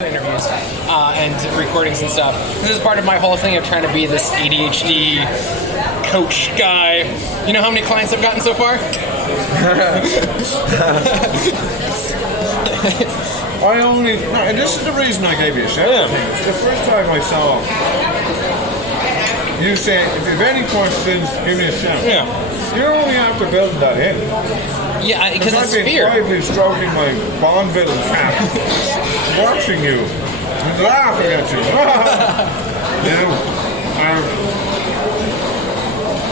interviews and recordings and stuff. This is part of my whole thing of trying to be this ADHD coach guy. You know how many clients I've gotten so far? This is the reason I gave you a shout. Yeah. It's the first time I saw you say, if you have any questions, give me a shout. Yeah. You don't only have to build that in. Yeah, because it's fear. I've been quietly stroking my Bonneville cat, watching you, and laughing at you.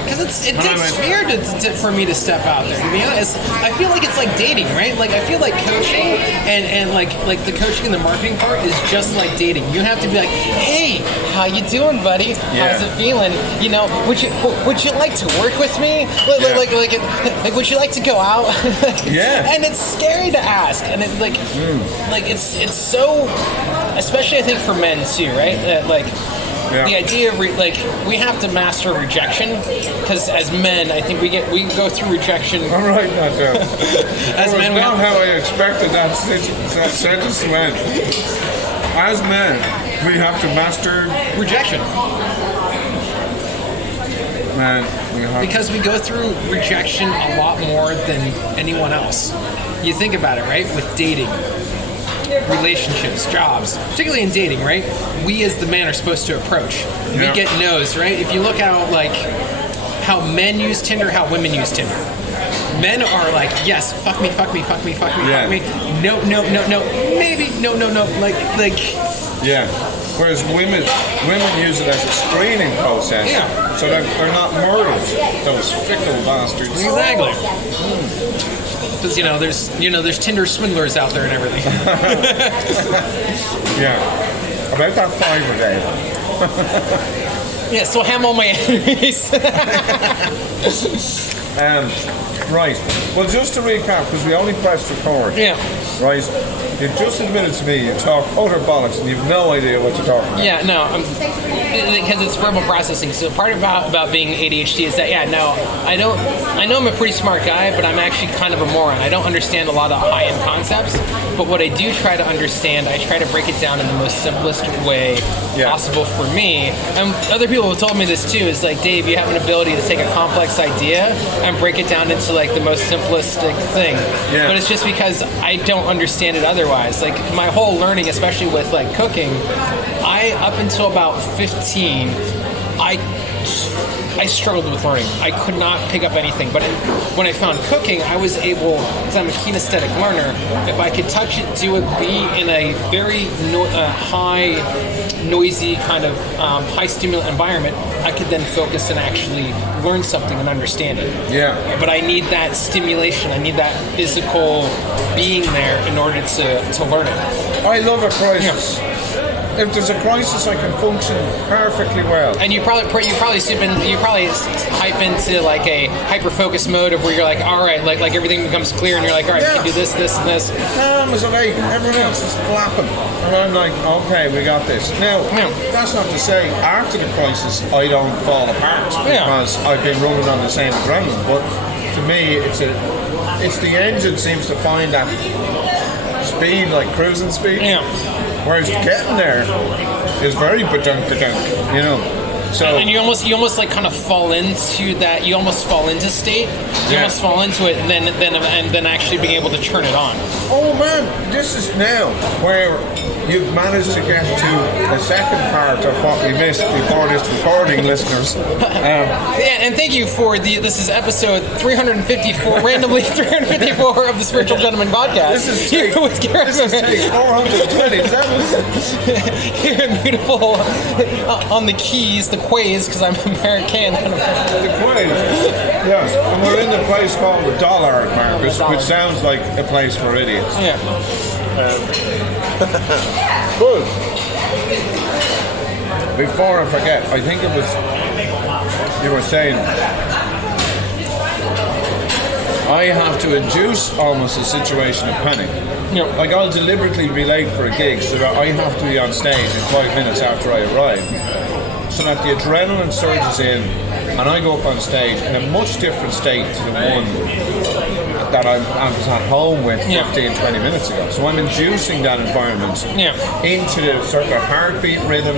Because it takes fear for me to step out there. To be honest, I feel like it's like dating, right? Like I feel like coaching and like the coaching and the marketing part is just like dating. You have to be like, hey, how you doing, buddy? Yeah. How's it feeling? You know, would you like to work with me? Like would you like to go out? Yeah. And it's scary to ask, and it's like it's so, especially I think for men too, right? The idea of we have to master rejection, because as men, I think we go through rejection. I'm writing that down. As men, that's not how I expected that sentence to end. As men, we have to master rejection. Man, because we go through rejection a lot more than anyone else. You think about it, right? With dating, relationships, jobs, particularly in dating, right? We as the man are supposed to approach. We get no's, right? If you look at like how men use Tinder, how women use Tinder. Men are like, yes, fuck me, fuck me, fuck me, fuck me, fuck me. No, maybe, no. Like. Yeah. Whereas women use it as a screening process, so that they're not murdered. Those fickle bastards. Exactly. Because there's Tinder swindlers out there and everything. Yeah, about that 5 a day. Yeah, so I'm all my enemies. Right. Well, just to recap, because we only pressed record. Yeah. Right. You just admitted to me you talk utter bollocks and you've no idea what you're talking about. Yeah, no, because it's verbal processing. So part about being ADHD is that I know I'm a pretty smart guy, but I'm actually kind of a moron. I don't understand a lot of high-end concepts, but what I do try to understand, I try to break it down in the most simplest way possible for me. And other people have told me this too. Is like, Dave, you have an ability to take a complex idea and break it down into like the most simplistic thing. Yeah. But it's just because I don't understand it otherwise. Like my whole learning, especially with like cooking, up until about 15, I struggled with learning. I could not pick up anything. But when I found cooking, I was able, because I'm a kinesthetic learner, if I could touch it, do it, be in a very high, noisy kind of high stimulant environment, I could then focus and actually learn something and understand it. Yeah. But I need that stimulation. I need that physical being there in order to learn it. I love a crisis. Yeah. If there's a crisis, I can function perfectly well. And you probably hype into like a hyper focus mode of where you're like, all right, like everything becomes clear, and you're like, all right, we can do this, this, and this. Calm as a lake. Everyone else is flapping, and I'm like, okay, we got this. Now, that's not to say after the crisis I don't fall apart because I've been running on the same adrenaline. But to me, it's the engine seems to find that speed, like cruising speed. Yeah. Whereas getting there is very badunk-badunk, you know. So and you almost like kind of fall into that. You almost fall into state. You almost fall into it, and then actually being able to turn it on. Oh man, this is now where you've managed to get to the second part of what we missed before this recording, listeners. And thank you for this is episode 354, randomly 354 of the Spiritual Gentleman podcast. This is take 420. Here in beautiful on the keys, the quays, because I'm American. The quays, yes. And we're in the place called the Dollar Marcus, which sounds like a place for idiots. Yeah. Good. Before I forget, I think it was you were saying I have to induce almost a situation of panic. Like I'll deliberately be late for a gig so that I have to be on stage in 5 minutes after I arrive, so that the adrenaline surges in, and I go up on stage in a much different state to the one that I was at home with 15, 20 minutes ago. So I'm inducing that environment into the sort of heartbeat rhythm,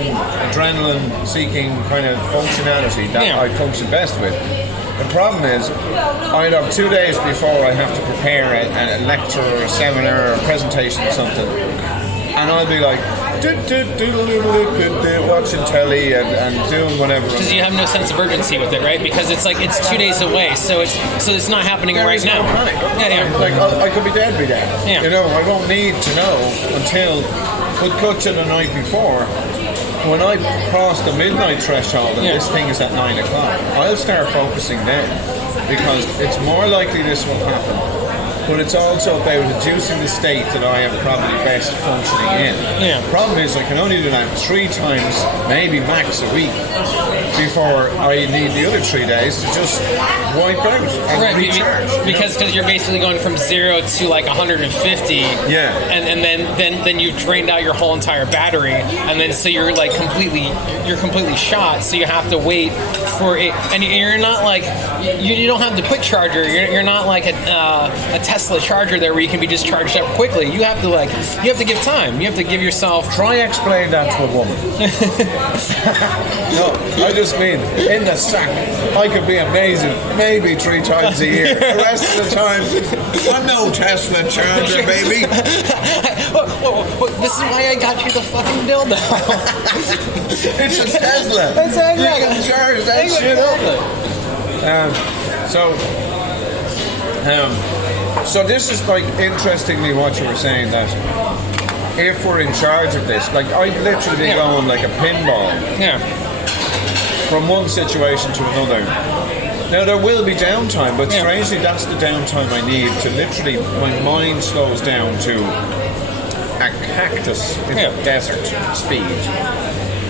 adrenaline-seeking kind of functionality that I function best with. The problem is, I'd have 2 days before I have to prepare a lecture or a seminar or a presentation or something, and I'll be like, watching telly and doing whatever. Because you have no sense of urgency with it, right? Because it's like it's 2 days away, so it's not happening right now. No panic. Like I could be dead. Yeah. You know, I won't need to know until could cut to the night before. When I cross the midnight threshold and this thing is at 9 o'clock, I'll start focusing then, because it's more likely this will happen. But it's also about reducing the state that I am probably best functioning in. Yeah. The problem is I can only do that 3 times, maybe max a week, before I need the other 3 days to just wipe out and recharge. Because you're basically going from 0 to like 150. Yeah. And then you've drained out your whole entire battery, and then so you're like completely shot. So you have to wait for it, and you're not like you don't have the quick charger. You're not like a Tesla charger there where you can be just charged up quickly. You have to give time. You have to give yourself. Try explain that to a woman. No, I just mean in the sack. I could be amazing maybe 3 times a year. The rest of the time, I'm no Tesla charger, baby. This is why I got you the fucking dildo. It's a Tesla. Exactly. You can charge that shit up. So this is like interestingly what you were saying, that if we're in charge of this, like I'd literally be going like a pinball from one situation to another. Now there will be downtime, but strangely that's the downtime I need to literally, my mind slows down to a cactus in the desert speed,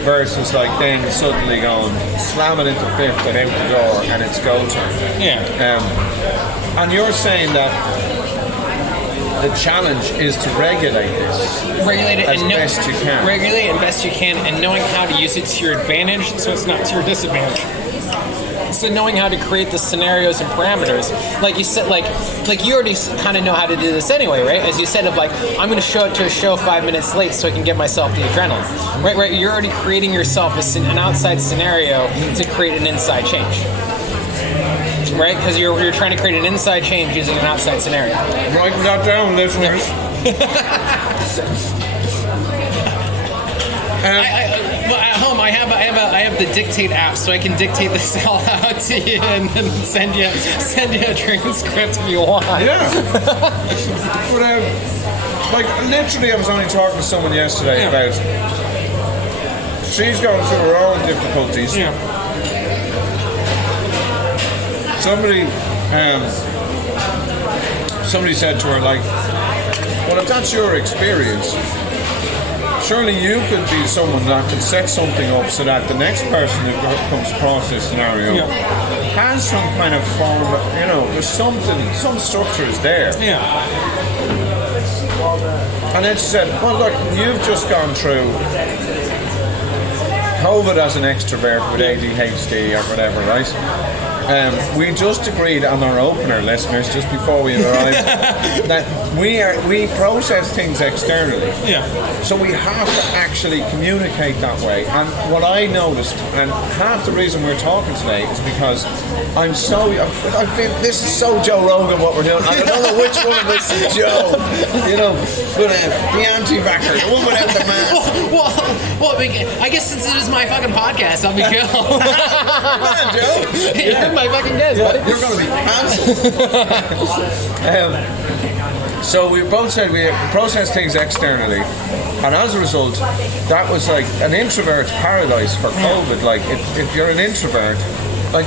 versus like then suddenly going slamming into fifth and out the door and it's go time. And you're saying that the challenge is to regulate this. Regulate it as best you can. Regulate it as best you can, and knowing how to use it to your advantage so it's not to your disadvantage. So knowing how to create the scenarios and parameters, like you said, like you already kind of know how to do this anyway, right? As you said, of like, I'm going to show up to a show 5 minutes late so I can get myself the adrenaline, right? You're already creating yourself an outside scenario to create an inside change, right? Because you're trying to create an inside change using an outside scenario. Writing that down, listeners. At home, I have the Dictate app, so I can dictate this all out to you and then send you a transcript if you want. Yeah. But like literally, I was only talking to someone yesterday about she's going through her own difficulties. Yeah. Somebody said to her, like, well, if that's your experience, surely you could be someone that could set something up so that the next person who comes across this scenario has some kind of form of, there's some structure is there. Yeah. And then she said, well, look, you've just gone through COVID as an extrovert with ADHD or whatever, right? We just agreed on our opener, listeners, just before we arrived, that we process things externally. Yeah. So we have to actually communicate that way. And what I noticed, and half the reason we're talking today, is because I feel this is so Joe Rogan what we're doing. I don't know which one of us is Joe. But the anti-vaxxer, the one without the mask. Well, I guess since it is my fucking podcast, I'll be Joe. Come on, Joe. You're my fucking guest, buddy. You're going to be cancelled. So we both said we process things externally, and as a result, that was like an introvert's paradise for COVID. Like, if you're an introvert, like,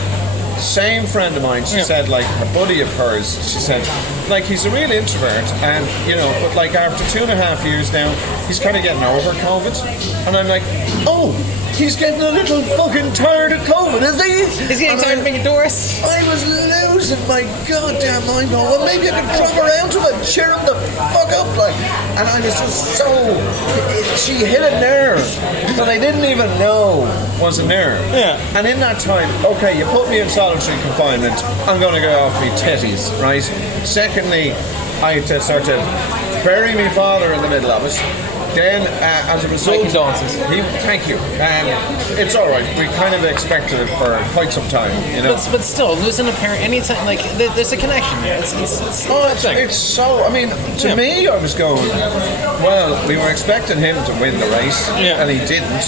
same friend of mine, she said, like, a buddy of hers, she said, like, he's a real introvert, and, but like, after 2.5 years now, he's kind of getting over COVID. And I'm like, oh, he's getting a little fucking tired of COVID, is he? He's getting tired of being indoors. I was losing my goddamn mind. Going, well, maybe I could drop around to him and cheer him the fuck up, like. And I was just so. She hit a nerve that I didn't even know was a nerve. Yeah. And in that time, okay, you put me in solitary confinement. I'm going to go off me titties, right? Secondly, I had to sort of bury my father in the middle of it. Then, as a result, my condolences. Thank you. It's all right. We kind of expected it for quite some time, you know. But still, losing a parent anytime, like there's a connection there. It's so. I mean, to me, I was going. Well, we were expecting him to win the race, and he didn't.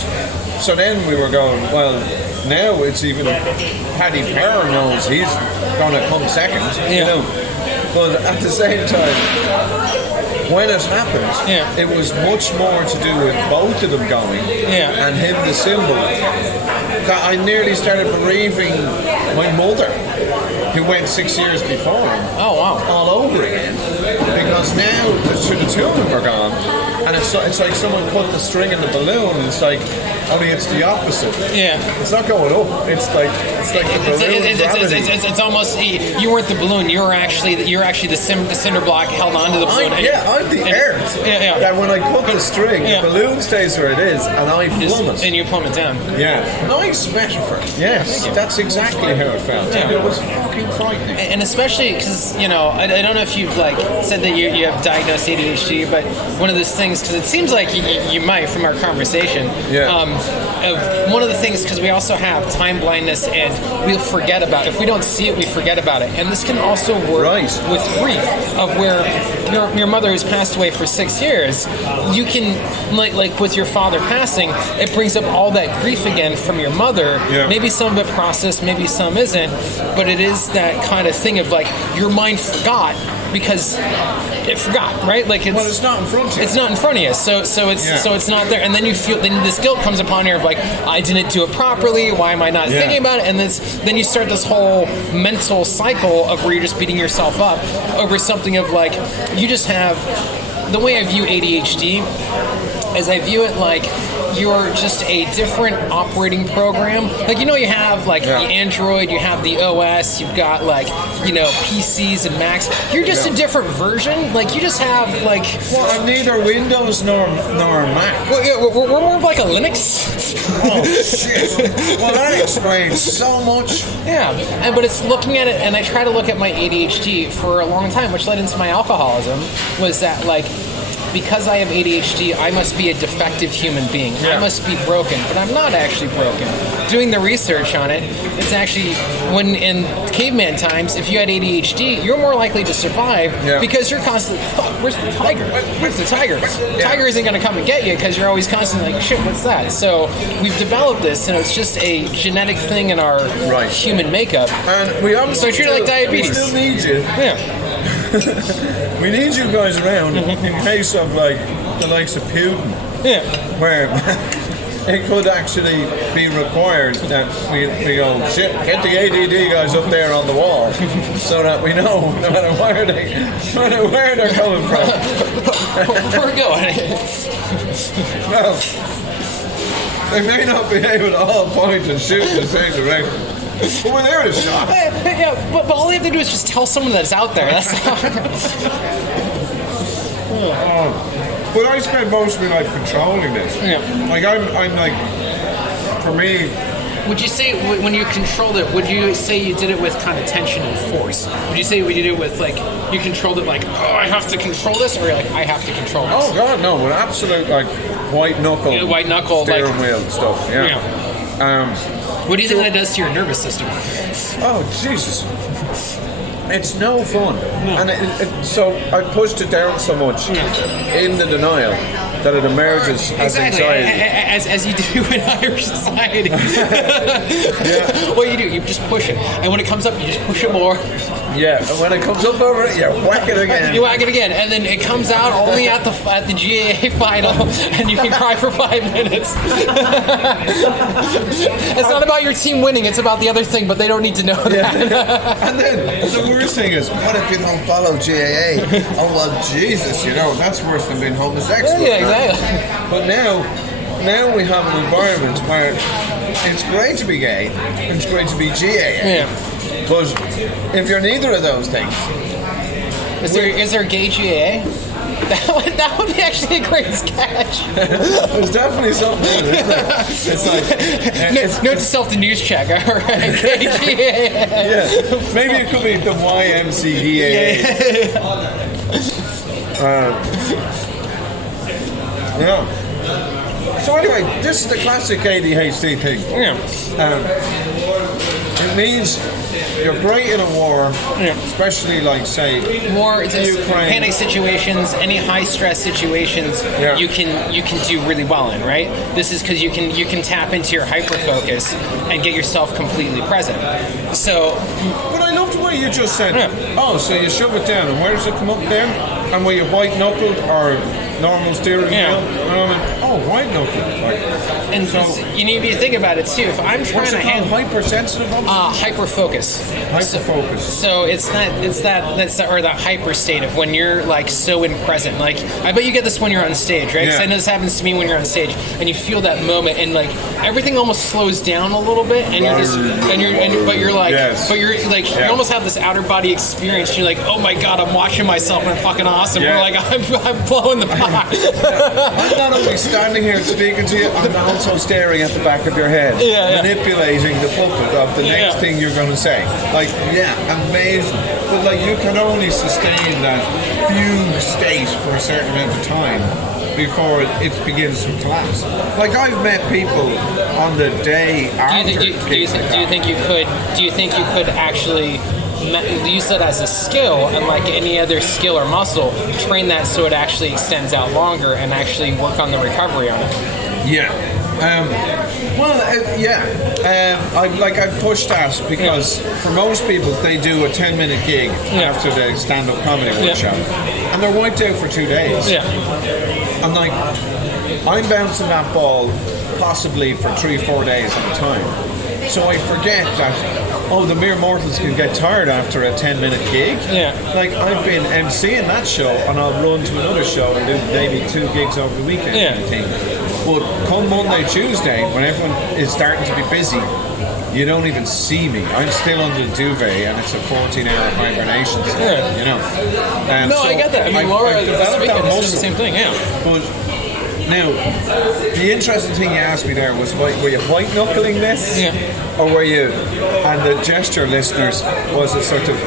So then we were going. Well, now it's even Paddy Power knows he's going to come second, you know. But at the same time. When it happened, it was much more to do with both of them going and him the symbol. That I nearly started bereaving my mother, who went 6 years before him. Oh, wow. All over again. Because now the two of them are gone. And it's like someone put the string in the balloon, and it's like, only it's the opposite. Yeah. It's not going up. It's like the balloon gravity. It's almost, you weren't the balloon, you're actually the cinder block held onto the balloon. I'm the earth. Yeah. That when I cut the string, the balloon stays where it is, and I plummet. And you plummet down. Yeah. Nice metaphor. Yes, that's exactly how it felt. Yeah. It was fucking frightening. And especially because, you know, I don't know if you've like said that you have diagnosed ADHD, but one of those things, because it seems like you might from our conversation. One of the things, because we also have time blindness and we'll forget about it. If we don't see it, we forget about it. And this can also work with grief, of where your mother has passed away for 6 years. You can, like with your father passing, it brings up all that grief again from your mother. Yeah. Maybe some of it processed, maybe some isn't, but it is that kind of thing of like your mind forgot because it forgot, right? Like it's not in front of you. It's not in front of you, so it's not there, and then you feel this guilt comes upon you of like, I didn't do it properly. Why am I not thinking about it? And then you start this whole mental cycle of where you're just beating yourself up over something of like, you just have. The way I view ADHD is I view it like you're just a different operating program. Like, you know, you have like the Android, you have the OS, you've got like, you know, PCs and Macs. You're just a different version. Like, you just have like... Well, I'm neither Windows nor Mac. Well, yeah, we're more of like a Linux. Oh, shit. Well, that explains so much. Yeah, but it's looking at it, and I try to look at my ADHD for a long time, which led into my alcoholism, was that like, because I have ADHD, I must be a defective human being. Yeah. I must be broken, but I'm not actually broken. Doing the research on it, it's actually, when in caveman times, if you had ADHD, you're more likely to survive because you're constantly, fuck, where's the tiger? Where's the tiger? Tiger isn't going to come and get you because you're always constantly like, shit, what's that? So we've developed this, and it's just a genetic thing in our human makeup. And we so I treat it like diabetes. We still need you. Yeah. We need you guys around in case of like the likes of Putin, where it could actually be required that we go, shit, get the ADD guys up there on the wall so that we know no matter where they're coming from. We're going. Well, they may not be able to all point and shoot in the same direction. But we're there to shot. Yeah, but all they have to do is just tell someone that's out there. That's But I spend most of my life controlling this. Yeah. Like I'm like, for me. Would you say when you controlled it? Would you say you did it with kind of tension and force? Would you say you did it with like you controlled it like, oh, I have to control this, or you're like, I have to control this? Oh God, no! With absolute like white knuckle steering wheel stuff. Yeah. What do you think that does to your nervous system? Oh, Jesus. It's no fun. No. And so I pushed it down so much in the denial that it emerges as anxiety. As you do in Irish society. What you do, you just push it. And when it comes up, you just push it more. Yeah, and when it comes up over it, you whack it again. You whack it again, and then it comes out only at the GAA final, and you can cry for 5 minutes. It's not about your team winning, it's about the other thing, but they don't need to know that. And then the worst thing is, what if you don't follow GAA? Oh, well, Jesus, that's worse than being homosexual. Yeah, exactly. But now, now we have an environment where it's great to be gay and it's great to be GAA. Yeah. But if you're neither of those things, is there gay GAA? That would be actually a great sketch. there's definitely something in it, isn't there? It's like no self-news check. All right, gay GAA. Yeah, maybe it could be the YMCDAA. Yeah. So anyway, this is the classic ADHD thing. Yeah. It means you're great in a war, especially like say war, Ukraine. panic situations, any high stress situations, you can do really well in, right? This is because you can tap into your hyper focus and get yourself completely present. So, but I loved what you just said. Oh, so you shove it down, and where does it come up then? And were you white knuckled or normal steering wheel? And I went, oh, white knuckled. Like, and so, you need to think about it too. If I'm trying to handle hypersensitive, hyper focus. So it's that hyper state of when you're like so in present. Like I bet you get this when you're on stage, right? Because I know this happens to me when you're on stage, and you feel that moment, and like everything almost slows down a little bit, and you're just you almost have this outer body experience. You're like, oh my god, I'm watching myself, and I'm fucking awesome. You're like, I'm blowing the pot. I'm not only standing here speaking to you, I'm also staring at the back of your head, manipulating the puppet of the next thing you're going to say. Like, amazing. But like, you can only sustain that fugue state for a certain amount of time before it begins to collapse. Like, I've met people on the day after. Do you think you could actually use that as a skill, and like any other skill or muscle, train that so it actually extends out longer and actually work on the recovery on it? Yeah. I've pushed that because for most people they do a 10-minute gig after the stand-up comedy workshop, and they're wiped out for 2 days. I'm like, I'm bouncing that ball possibly for 3-4 days at a time, so I forget that the mere mortals can get tired after a 10-minute gig. Like, I've been emceeing that show, and I'll run to another show and do maybe 2 gigs over the weekend. But come Monday, Tuesday, when everyone is starting to be busy, you don't even see me. I'm still under the duvet, and it's a 14-hour hibernation. You know. I get that. I mean, Laura, this weekend is the same thing. But now, the interesting thing you asked me there was, were you white knuckling this? Or were you, and the gesture listeners, was a sort of,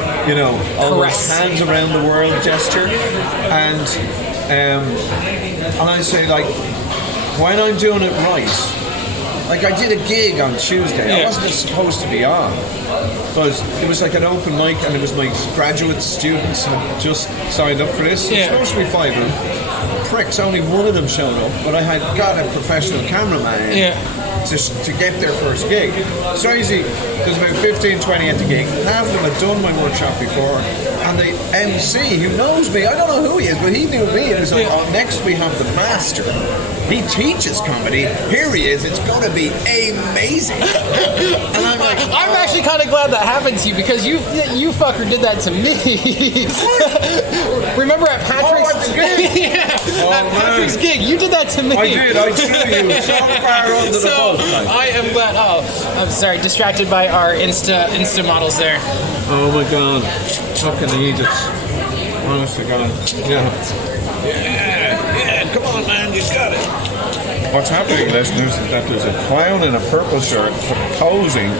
almost hands around the world gesture? And I say, like, when I'm doing it right, like I did a gig on Tuesday, I wasn't supposed to be on, but it was like an open mic, and it was my graduate students who had just signed up for this. It's supposed to be 5 of them. Pricks, only one of them showed up, but I had got a professional cameraman to get their first gig. It's crazy, there's about 15-20 at the gig. Half of them had done my workshop before, and the MC, who knows me, I don't know who he is, but he knew me, and he was like, next we have the master. He teaches comedy. Here he is. It's going to be amazing. And I'm like, I'm actually kind of glad that happened to you, because you fucker did that to me. Remember at Patrick's gig? Patrick's gig, you did that to me. I did. I threw you so far under the boat. I am glad. I'm sorry, distracted by our Insta models there. Oh my god, fucking Egypt. Honest to God. Yeah, come on, man, you got it. What's happening, listeners, is that there's a clown in a purple shirt posing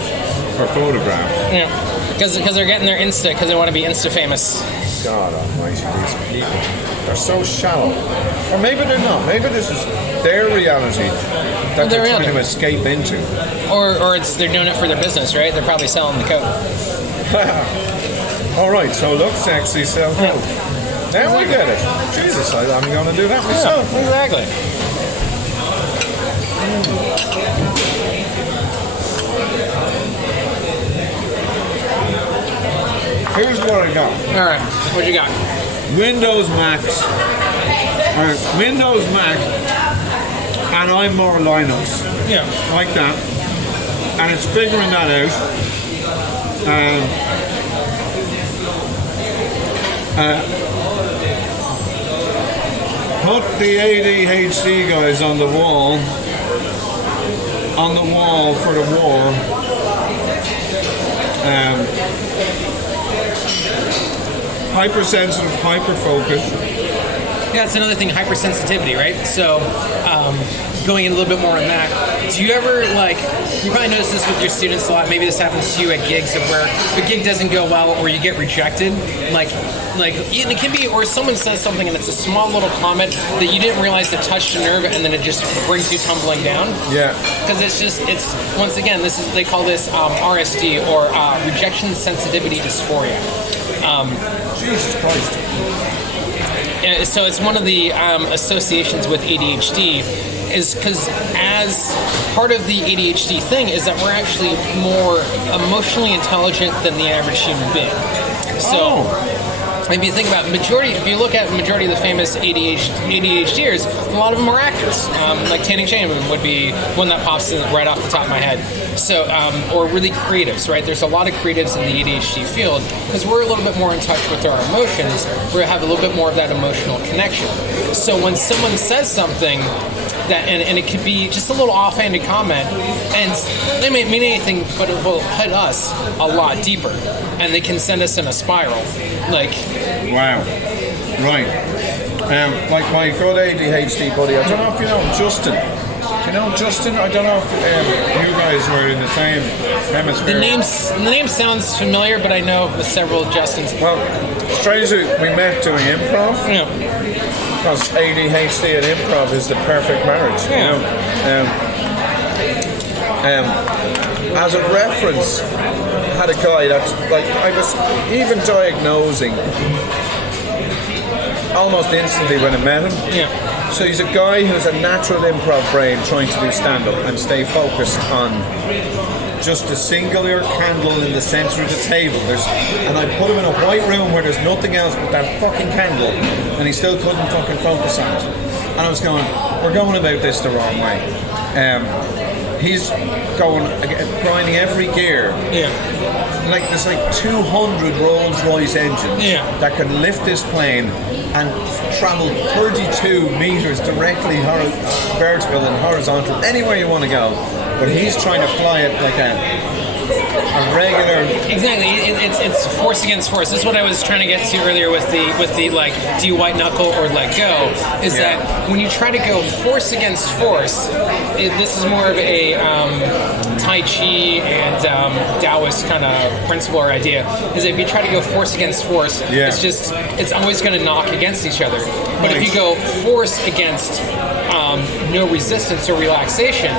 for a photograph. Yeah, because they're getting their Insta, because they want to be Insta famous. God almighty, these people. They're so shallow. Or maybe they're not. Maybe this is their reality that they're trying to escape into. Or they're doing it for their business, right? They're probably selling the coat. Alright, so look sexy, sell coat. Now we get it. Jesus, I'm going to do that myself. Exactly. Here's what I got. Alright, what you got? Windows Mac, and I'm more Linux. Like that. And it's figuring that out. Put the ADHD guys on the wall on the wall for the war. Hypersensitive, hyperfocused. Yeah, that's another thing, hypersensitivity, right? So, going in a little bit more on that, do you ever, like, you probably notice this with your students a lot, maybe this happens to you at gigs of where the gig doesn't go well or you get rejected, and it can be, or someone says something and it's a small little comment that you didn't realize that touched a nerve and then it just brings you tumbling down. Yeah. Because it's once again, they call this RSD, or rejection sensitivity dysphoria. Jesus Christ. So it's one of the associations with ADHD, is because as part of the ADHD thing is that we're actually more emotionally intelligent than the average human being. So if you think about if you look at majority of the famous ADHDers, a lot of them are actors. Like Channing Tatum would be one that pops in right off the top of my head. So, or really creatives, right? There's a lot of creatives in the ADHD field because we're a little bit more in touch with our emotions. We have a little bit more of that emotional connection. So when someone says something that, and it could be just a little offhanded comment, and they may mean anything, but it will hit us a lot deeper, and they can send us in a spiral. Like, wow, right. Like my good ADHD buddy, I don't know if you know Justin. You know Justin? I don't know if you guys were in the same hemisphere. The name sounds familiar, but I know several Justins. Well, strangely, we met doing improv. Yeah. Because ADHD and improv is the perfect marriage. Yeah. You know? As a reference, I had a guy that, like, I was even diagnosing almost instantly when I met him. Yeah. So he's a guy who's a natural improv brain trying to do stand-up and stay focused on just a singular candle in the center of the table. And I put him in a white room where there's nothing else but that fucking candle, and he still couldn't fucking focus on it. And I was going, we're going about this the wrong way. He's grinding every gear. Yeah. Like there's like 200 Rolls-Royce engines that can lift this plane and travel 32 meters directly vertical and horizontal, anywhere you want to go. But he's trying to fly it like a regular. Exactly, it's force against force. This is what I was trying to get to earlier with the like, do you white knuckle or let go? Is that when you try to go force against force, this is more of a Tai Chi and Taoist kind of principle or idea. Is that if you try to go force against force, it's always going to knock against each other. But if you go force against no resistance or relaxation,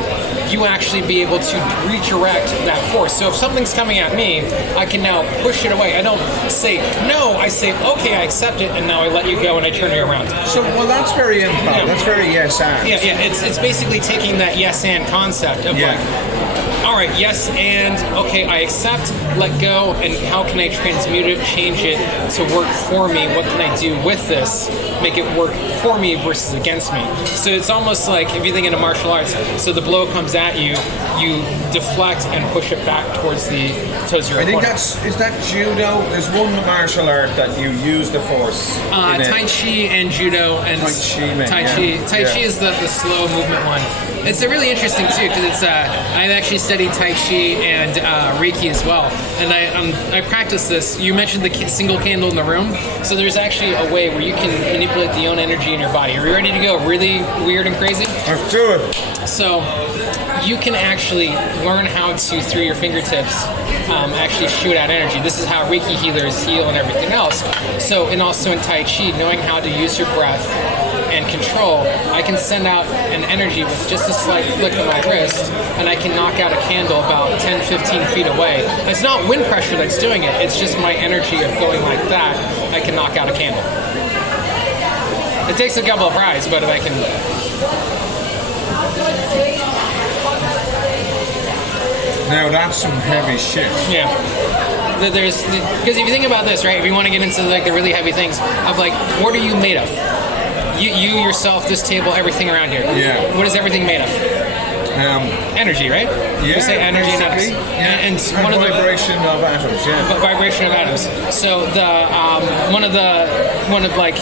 you actually be able to redirect that force. So if something's coming at me, I can now push it away. I don't say no, I say, okay, I accept it, and now I let you go and I turn you around. So, well, that's very improv. Yeah. That's very yes and. Yeah, it's basically taking that yes and concept of like, all right, yes and, okay, I accept, let go, and how can I transmute it, change it to work for me? What can I do with this? Make it work for me versus against me. So it's almost like, if you think in martial arts, so the blow comes at you, you deflect and push it back towards your opponent. I think is that judo? There's one martial art that you use the force. Tai Chi and judo and Tai Chi is the slow movement one. It's really interesting too because it's I've actually studied Tai Chi and Reiki as well, and I practice this. You mentioned the single candle in the room, so there's actually a way where you can manipulate the own energy in your body. Are you ready to go really weird and crazy? Let's do it. So you can actually learn how to, through your fingertips, actually shoot out energy. This is how Reiki healers heal and everything else. So, and also in Tai Chi, knowing how to use your breath and control, I can send out an energy with just a slight flick of my wrist, and I can knock out a candle about 10, 15 feet away. It's not wind pressure that's doing it, it's just my energy of going like that, I can knock out a candle. It takes a couple of tries, but if I can... Now that's some heavy shit. Yeah. Because if you think about this, right, if you want to get into like the really heavy things of like, what are you made of? You yourself, this table, everything around here. Yeah. What is everything made of? Energy, right? Yeah. You say energy and atoms. Yeah. And one of the vibration of atoms. Yeah. Vibration of atoms. So the one of like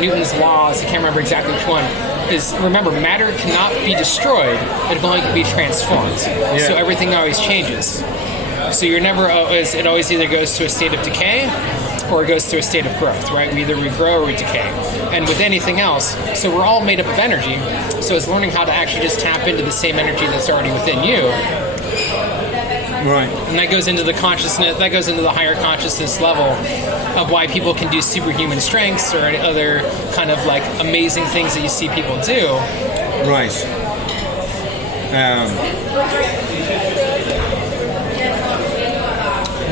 Newton's laws, I can't remember exactly which one, is, remember, matter cannot be destroyed, it can only be transformed. So everything always changes. So you're never always, it always either goes to a state of decay or it goes to a state of growth, right? We either regrow or we decay. And with anything else, so we're all made up of energy, so it's learning how to actually just tap into the same energy that's already within you. Right. And that goes into the consciousness, that goes into the higher consciousness level of why people can do superhuman strengths or other kind of like amazing things that you see people do. Right.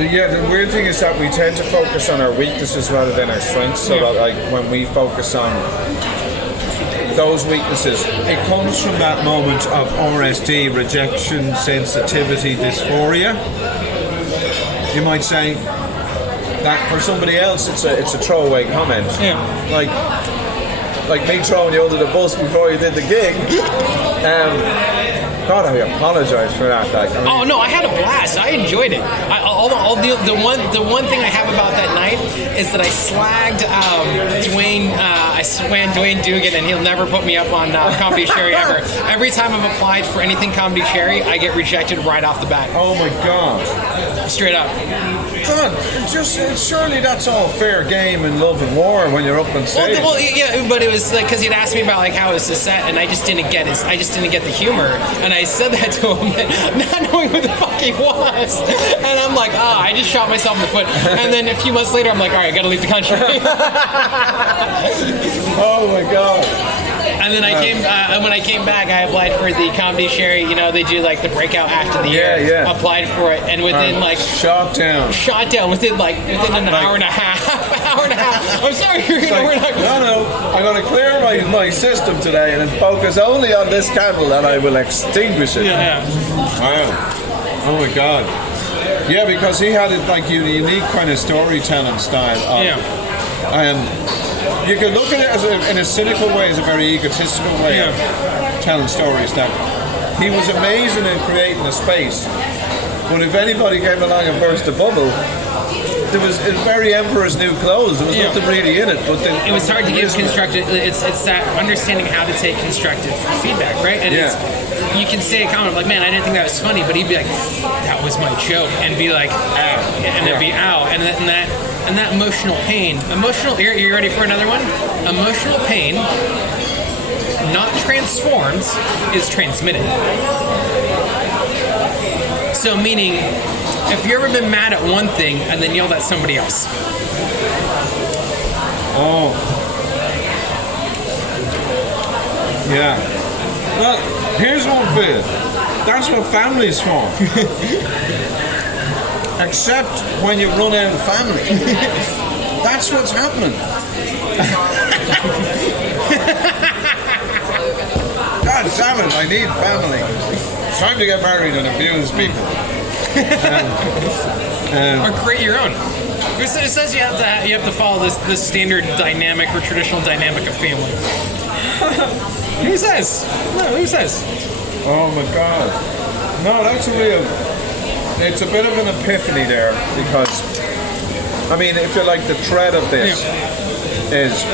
The weird thing is that we tend to focus on our weaknesses rather than our strengths. So that, like, when we focus on those weaknesses, it comes from that moment of RSD, rejection, sensitivity, dysphoria. You might say that for somebody else, it's a throwaway comment. Like me throwing you under the bus before you did the gig. God, I apologize for that. Like, oh no, I had a blast. I enjoyed it. The one thing I have about that night is that I slagged Dwayne. I swam Dwayne Dugan, and he'll never put me up on Comedy Cherry ever. Every time I've applied for anything Comedy Cherry, I get rejected right off the bat. Oh my God! Straight up. God, surely that's all fair game in love and war when you're up on stage. Well, yeah, but it was like because he'd asked me about like how was the set, and I just didn't get the humor, and I said that to him, not knowing who the fuck he was, and I'm like, I just shot myself in the foot, and then a few months later, I'm like, all right, I gotta leave the country. Oh my God. And then when I came back, I applied for the Comedy Cherry. You know, they do like the breakout act of the year. Yeah. Applied for it, and within like shot down within an hour and a half. I'm sorry, we're not. No. I'm going to clear my system today and focus only on this candle, and I will extinguish it. Yeah. Wow. Oh my God. Yeah, because he had like a unique kind of storytelling style. You can look at it as in a cynical way, as a very egotistical way of telling stories. That he was amazing in creating a space, but if anybody came along and burst the bubble, there was very Emperor's New Clothes. There was nothing really in it. But it was hard to give constructive. It's that understanding how to take constructive feedback, right? And you can say a comment like, "Man, I didn't think that was funny," but he'd be like, "That was my joke," and be like, "Ow," and it'd be "ow," and that emotional pain. You ready for another one? Emotional pain, not transformed, is transmitted. So meaning, if you've ever been mad at one thing and then yelled at somebody else. Oh. Yeah. Well, here's one for you. That's what family's for. Except when you run out of family. That's what's happening. God damn it, I need family. It's time to get married and abuse people. Or create your own. It says you have to follow this standard dynamic or traditional dynamic of family. Who says? No, who says? Oh my God. No, that's it's a bit of an epiphany there, because I mean, if you like, the thread of this is,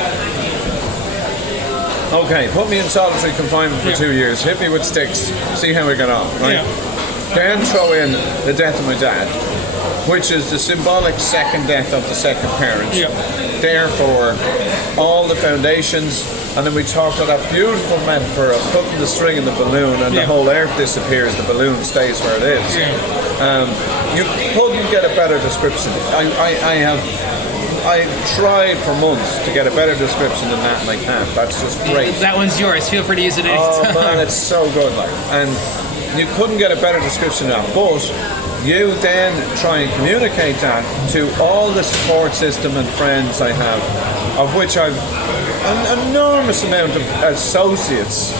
okay, put me in solitary confinement for 2 years, hit me with sticks, see how we get on, right? Then throw in the death of my dad, which is the symbolic second death of the second parent. Therefore, all the foundations, and then we talk about that beautiful metaphor of putting the string in the balloon and the whole earth disappears, the balloon stays where it is. You couldn't get a better description. I tried for months to get a better description than that, and I can't. That's just great. That one's yours. Feel free to use it anytime. Oh man, it's so good, like, and you couldn't get a better description of that. But you then try and communicate that to all the support system and friends I have, of which I've an enormous amount of associates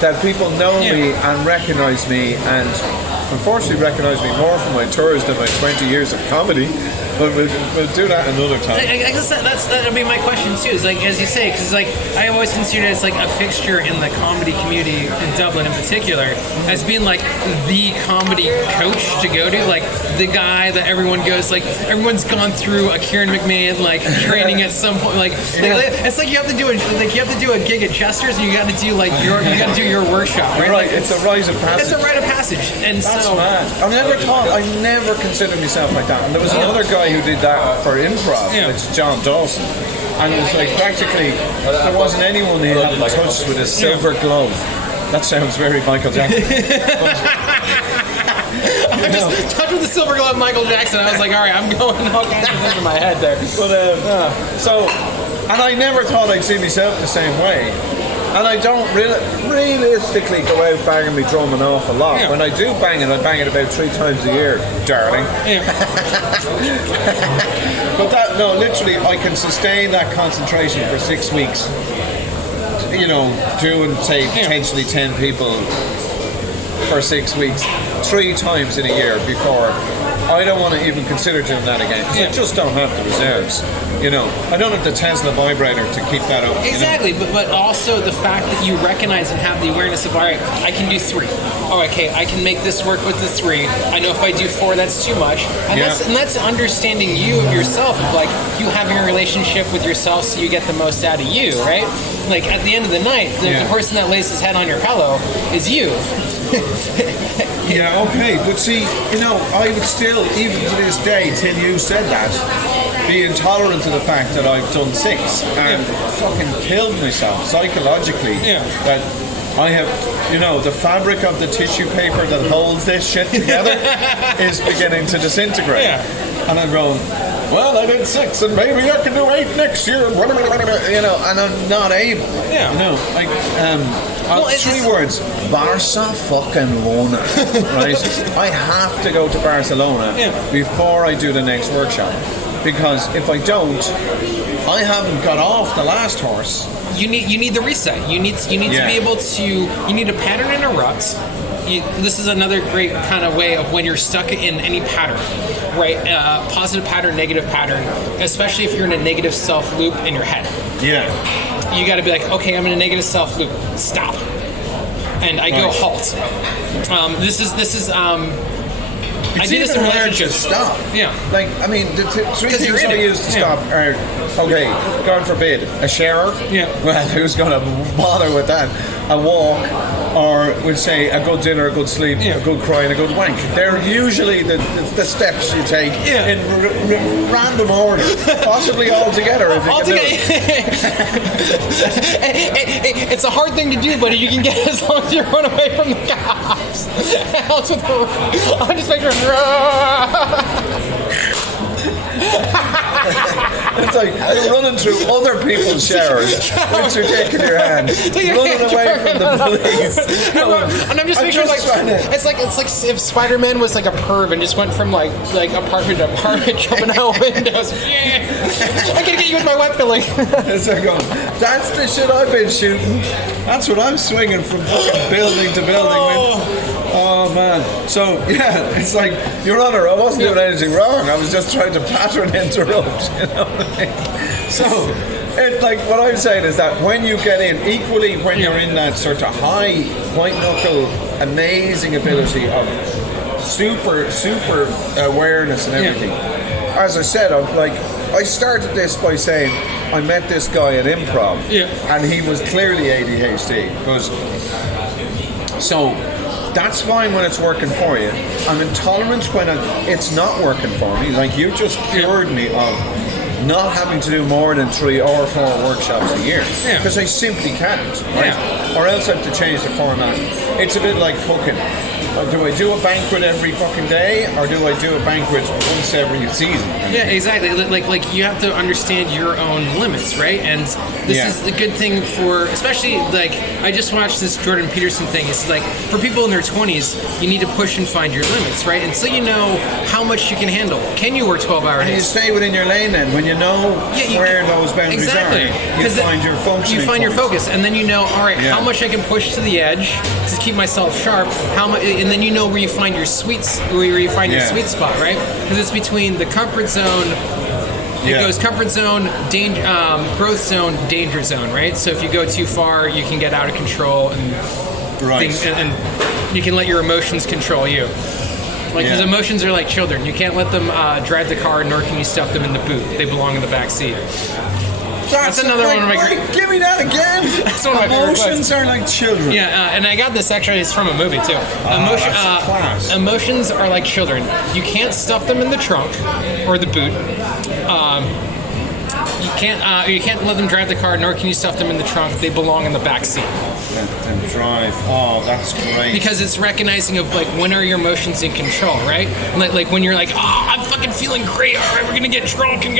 that people know me and recognise me, and unfortunately recognise me more from my tours than my 20 years of comedy. But we'll do that another time. I guess that'd be my question too. Is like, as you say, because like I always consider it as like a fixture in the comedy community in Dublin in particular, as being like the comedy coach to go to, like the guy that everyone goes, like everyone's gone through a Ciaran McMahon like training at some point. Like it's like you have to do a gig at Chester's, and you got to do like you got to do your workshop, right? Right, it's a rite of passage. It's a rite of passage, and that's so mad. I never considered myself like that. And there was another guy who did that for improv, which is John Dawson. And it was like practically there wasn't anyone he hadn't touched with a silver glove. That sounds very Michael Jackson. I just touched with the silver glove Michael Jackson. I was like, all right, I'm going all kinds of things in my head there. But and I never thought I'd see myself the same way. And I don't realistically go out banging my drum an awful lot. Yeah. When I do bang it, I bang it about 3 times a year, darling. Yeah. But literally, I can sustain that concentration for 6 weeks. You know, doing, say, potentially 10 people for 6 weeks, 3 times in a year before. I don't want to even consider doing that again because I just don't have the reserves. You know, I don't have the Tesla vibrator to keep that up. Exactly, you know? but also the fact that you recognize and have the awareness of, all right, I can do 3. Oh, okay, I can make this work with the 3. I know if I do 4, that's too much. And that's understanding you of yourself, of like you having a relationship with yourself so you get the most out of you, right? Like at the end of the night, the person that lays his head on your pillow is you. Yeah, okay, but see, you know, I would still, even to this day, till you said that, be intolerant to the fact that I've done 6 and fucking killed myself psychologically. That I have, you know, the fabric of the tissue paper that holds this shit together is beginning to disintegrate. And I'm going, well, I did 6 and maybe I can do 8 next year. You know, and I'm not able. You know, like, 3 words. Barca fucking right? I have to go to Barcelona before I do the next workshop. Because if I don't, I haven't got off the last horse. You need the reset. You need to be able to. You need a pattern in a rut. This is another great kind of way of when you're stuck in any pattern, right? Positive pattern, negative pattern, especially if you're in a negative self loop in your head. You got to be like, okay, I'm in a negative self loop. Stop. And I go halt. This is. I do this in relationships. Stop. Like, I mean, the 3 things I use to stop are, okay, God forbid, a shower. Well, who's going to bother with that? A walk, or we'd say a good dinner, a good sleep, a good cry, and a good wank. They're usually the steps you take in random order, possibly all together if you can do it. It's a hard thing to do, but you can get it as long as you run away from the cops. I'll just make sure. It's like you're running through other people's showers with your dick in your hand, running away from the police. And I'm just picturing it's like if Spider-Man was like a perv and just went from like apartment to apartment, jumping out windows. I gotta get you with my wet filling. It's like going, that's the shit I've been shooting. That's what I'm swinging from fucking building to building with. Oh man. So it's like, Your Honor, I wasn't doing anything wrong. I was just trying to pattern interrupt. You know what I mean? So it's like what I'm saying is that when you get in, equally when you're in that sort of high white knuckle amazing ability of super awareness and everything. As I said, I started this by saying I met this guy at improv and he was clearly ADHD. So that's fine when it's working for you. I'm intolerant when it's not working for me. Like, you just cured me of not having to do more than 3 or 4 workshops a year. Because I simply can't. Right? Or else I have to change the format. It's a bit like cooking. Do I do a banquet every fucking day, or do I do a banquet once every season? Yeah, exactly. Like you have to understand your own limits, right? And this is a good thing for, especially like I just watched this Jordan Peterson thing. It's like for people in their 20s, you need to push and find your limits, right? And so you know how much you can handle. Can you work 12-hour days? And you stay within your lane then. When you know where those boundaries are, you find your function. You find your focus, and then you know, all right, how much I can push to the edge to keep myself sharp. How much? And then you know where you find your sweet spot, right? Because it's between the comfort zone. It goes comfort zone, growth zone, danger zone, right? So if you go too far, you can get out of control, and and you can let your emotions control you. Like, because emotions are like children. You can't let them drive the car, nor can you stuff them in the boot. They belong in the back seat. That's another one of my great... Give me that again! That's one of my favorite quotes. Emotions are like children. Yeah, and I got this actually, it's from a movie too. Emotions are like children. You can't stuff them in the trunk or the boot. You can't let them drive the car, nor can you stuff them in the trunk. They belong in the back seat. Let them drive. Oh, that's great. Because it's recognizing of like, when are your emotions in control, right? Like when you're like, I'm fucking feeling great. All right, we're gonna get drunk and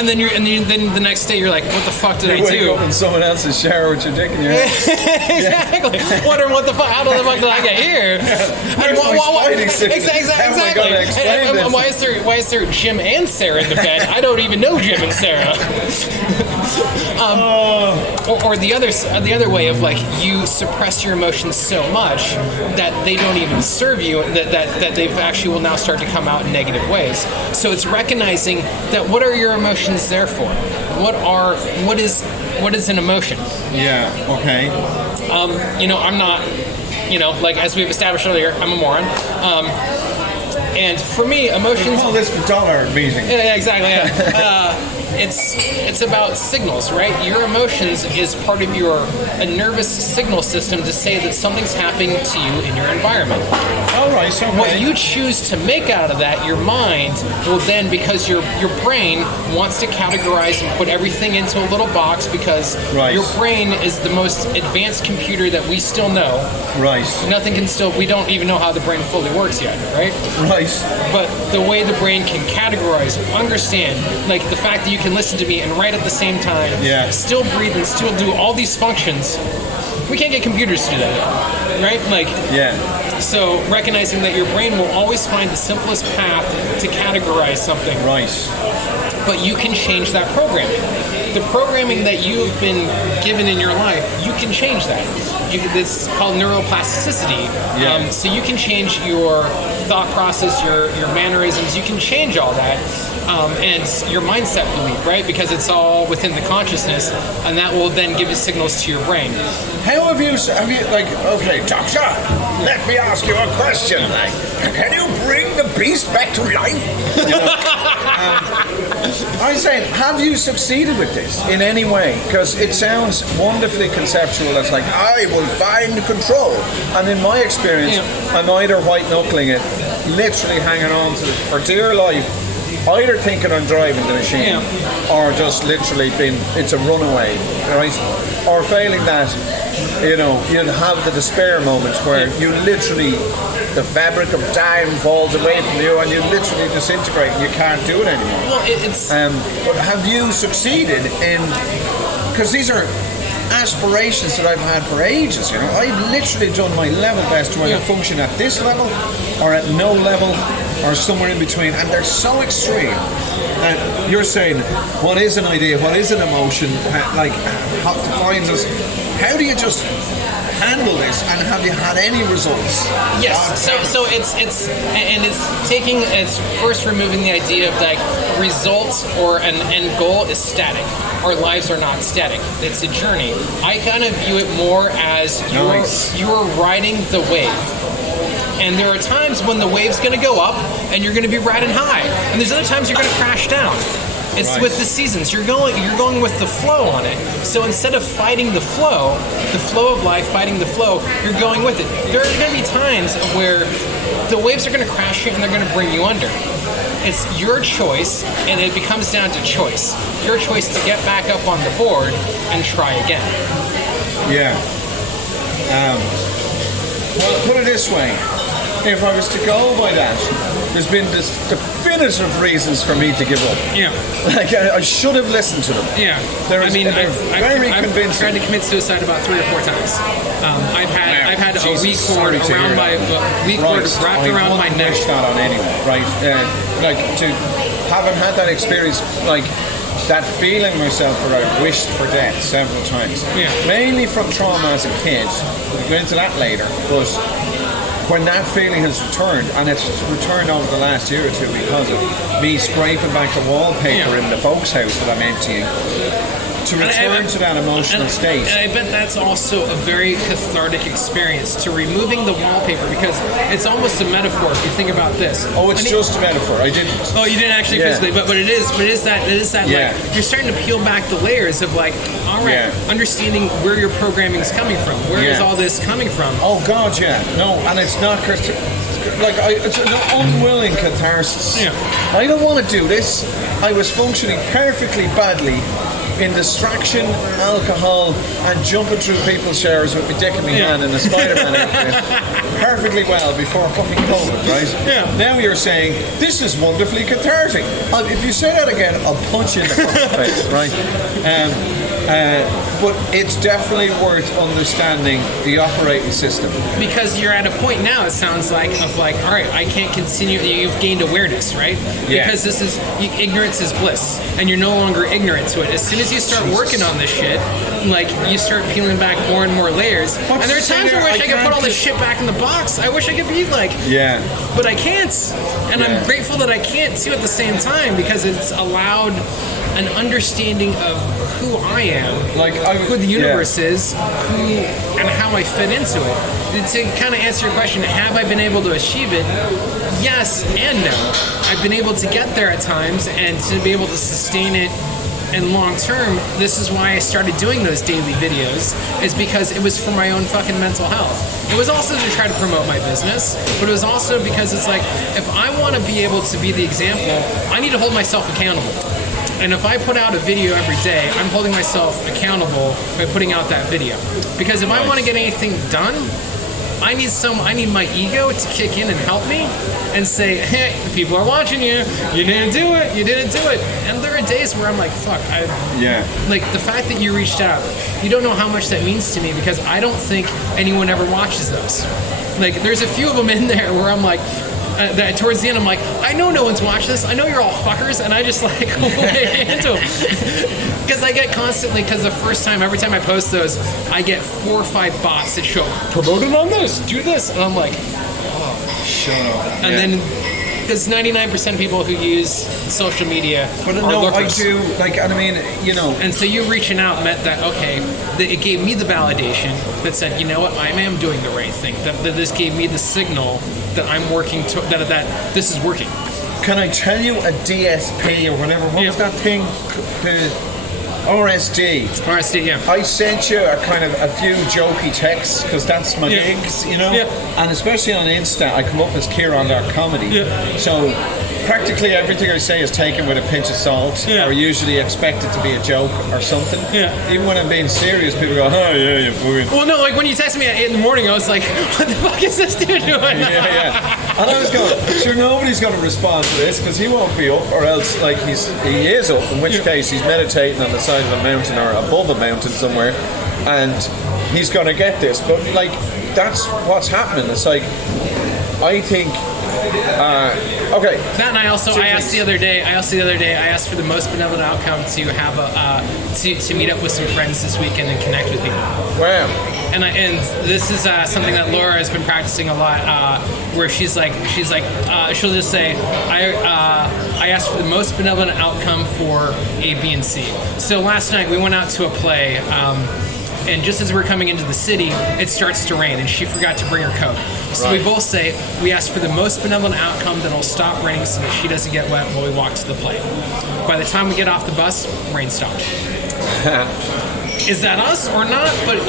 and then then the next day you're like, what the fuck did I do? You wake up in someone else's shower with your dick in your head. Exactly. Wondering what the fuck? How the fuck did I get here? Exactly. And why is there Jim and Sarah in the bed? I don't even know Jim and Sarah. Or the other way of like, you suppress your emotions so much that they don't even serve you, that they actually will now start to come out in negative ways. So it's recognizing that what are your emotions there for? What is an emotion? Yeah. Okay. I'm not, like as we've established earlier, I'm a moron. And for me, emotions. We call this the dollar meeting. Yeah, exactly. Yeah. It's about signals, right? Your emotions is part of a nervous signal system to say that something's happening to you in your environment. All right. So what you choose to make out of that, your mind will then, because your brain wants to categorize and put everything into a little box, because your brain is the most advanced computer that we still know. Right. We don't even know how the brain fully works yet, right? Right. But the way the brain can categorize, understand, like the fact that you can listen to me and write at the same time, still breathe and still do all these functions, we can't get computers to do that yet, right? So recognizing that your brain will always find the simplest path to categorize something. Right. But you can change that programming. The programming that you've been given in your life, you can change that. It's called neuroplasticity. So you can change your thought process, your mannerisms. You can change all that. And your mindset belief, right? Because it's all within the consciousness, and that will then give you signals to your brain. How have you okay, doctor, let me ask you a question. Can you bring the beast back to life? I'm saying, have you succeeded with this in any way? Because it sounds wonderfully conceptual. It's like, I will find control. And in my experience, I'm either white-knuckling it, literally hanging on to it for dear life, either thinking I'm driving the machine, or just literally it's a runaway, right? Or failing that, you'll have the despair moments where you literally, the fabric of time falls away from you and you literally disintegrate and you can't do it anymore. Well, it's... but have you succeeded in... Because these are aspirations that I've had for ages, I've literally done my level best to either function at this level or at no level or somewhere in between, and they're so extreme. And you're saying, what is an idea, what is an emotion, how defines us? How do you just handle this, and have you had any results? Yes. So it's first removing the idea of like results or an end goal is static. Our lives are not static. It's a journey. I kind of view it more as you're riding the wave. And there are times when the wave's going to go up and you're going to be riding high. And there's other times you're going to crash down. It's with the seasons. You're going with the flow on it. So instead of fighting the flow of life, fighting the flow, you're going with it. There are going to be times where the waves are going to crash you and they're going to bring you under. It's your choice, and it becomes down to choice. Your choice to get back up on the board and try again. Yeah. Well, put it this way. If I was to go by that, there's been definitive reasons for me to give up. Yeah. I should have listened to them. Yeah. I've tried to commit suicide about 3 or 4 times. I've had a weak cord wrapped around my neck. That on anyway, right? Having had that experience, that feeling myself where I wished for death several times. Yeah. Mainly from trauma as a kid. We'll go into that later. But when that feeling has returned, and it's returned over the last year or two because of me scraping back the wallpaper in the folks' house that I'm emptying, to return to that emotional state. And I bet that's also a very cathartic experience, to removing the wallpaper, because it's almost a metaphor if you think about this. Oh, it's just a metaphor. I didn't. Oh, you didn't actually physically, but it is that like, you're starting to peel back the layers of like, all right, understanding where your programming is coming from. Where is all this coming from? Oh God, yeah. No, and it's not it's an unwilling catharsis. Yeah. I don't want to do this. I was functioning perfectly badly in distraction, alcohol, and jumping through people's showers with my dick in my hand in a Spider-Man outfit perfectly well before fucking COVID, right? Yeah. Now you're saying, this is wonderfully cathartic. If you say that again, I'll punch you in the fucking face, right? But it's definitely worth understanding the operating system. Because you're at a point now, it sounds like, of like, all right, I can't continue. You've gained awareness, right? Yeah. Because ignorance is bliss, and you're no longer ignorant to it. As soon as you start working on this shit, like, you start peeling back more and more layers. And there are times where I wish I could put all this shit back in the box. I wish I could be like, but I can't. And I'm grateful that I can't too at the same time, because it's allowed an understanding of who I am, like who the universe is, and how I fit into it. To kind of answer your question, have I been able to achieve it? Yes and no. I've been able to get there at times, and to be able to sustain it and long term, this is why I started doing those daily videos, is because it was for my own fucking mental health. It was also to try to promote my business, but it was also because it's like, if I want to be able to be the example, I need to hold myself accountable. And if I put out a video every day, I'm holding myself accountable by putting out that video. Because if I want to get anything done, I need my ego to kick in and help me and say, hey, people are watching you. You didn't do it. You didn't do it. And there are days where I'm like, fuck. Like, the fact that you reached out, you don't know how much that means to me, because I don't think anyone ever watches those. Like, there's a few of them in there where I'm like, that towards the end, I'm like, I know no one's watching this. I know you're all fuckers, and I just like lay into them. Because I get constantly, because the first time, every time I post those, I get 4 or 5 bots that show, promote it on this, do this, and I'm like, oh, shut up. And then, because 99% of people who use social media are lookers. I do, like, and I mean, you know. And so you reaching out meant that, okay, it gave me the validation that said, you know what, I am doing the right thing. That this gave me the signal that I'm working to, that this is working. Can I tell you a DSP or whatever? What was that thing? RSD. RSD, yeah. I sent you a few jokey texts, because that's my gigs, you know? And especially on Insta, I come up as Ciaran.comedy. So practically everything I say is taken with a pinch of salt, or usually expected to be a joke or something. Even when I'm being serious, people go, oh yeah, you're fucking... Well, no, like when you texted me at 8 in the morning, I was like, what the fuck is this dude doing? And I was going, sure, nobody's going to respond to this, because he won't be up, or else, like, he is up, in which case he's meditating on the side of a mountain or above a mountain somewhere, and he's going to get this. But, like, that's what's happening. It's like, I think... okay. That, and I asked the other day, I asked for the most benevolent outcome to have to meet up with some friends this weekend and connect with people. Wow. And this is something that Laura has been practicing a lot, where she'll just say, I asked for the most benevolent outcome for A, B, and C. So last night we went out to a play, and just as we're coming into the city, it starts to rain, and she forgot to bring her coat. So we both say, we ask for the most benevolent outcome that'll stop raining so that she doesn't get wet while we walk to the play. By the time we get off the bus, rain stopped. Is that us or not? But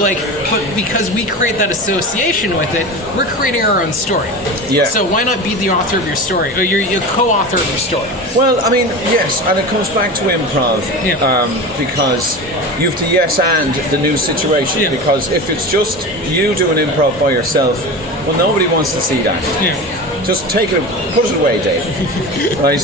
because we create that association with it, we're creating our own story. Yeah. So why not be the author of your story, or you're co-author of your story? Well, I mean, yes, and it comes back to improv, because you have to yes and the new situation. Because if it's just you doing improv by yourself, well, nobody wants to see that. Just put it away, Dave. Right?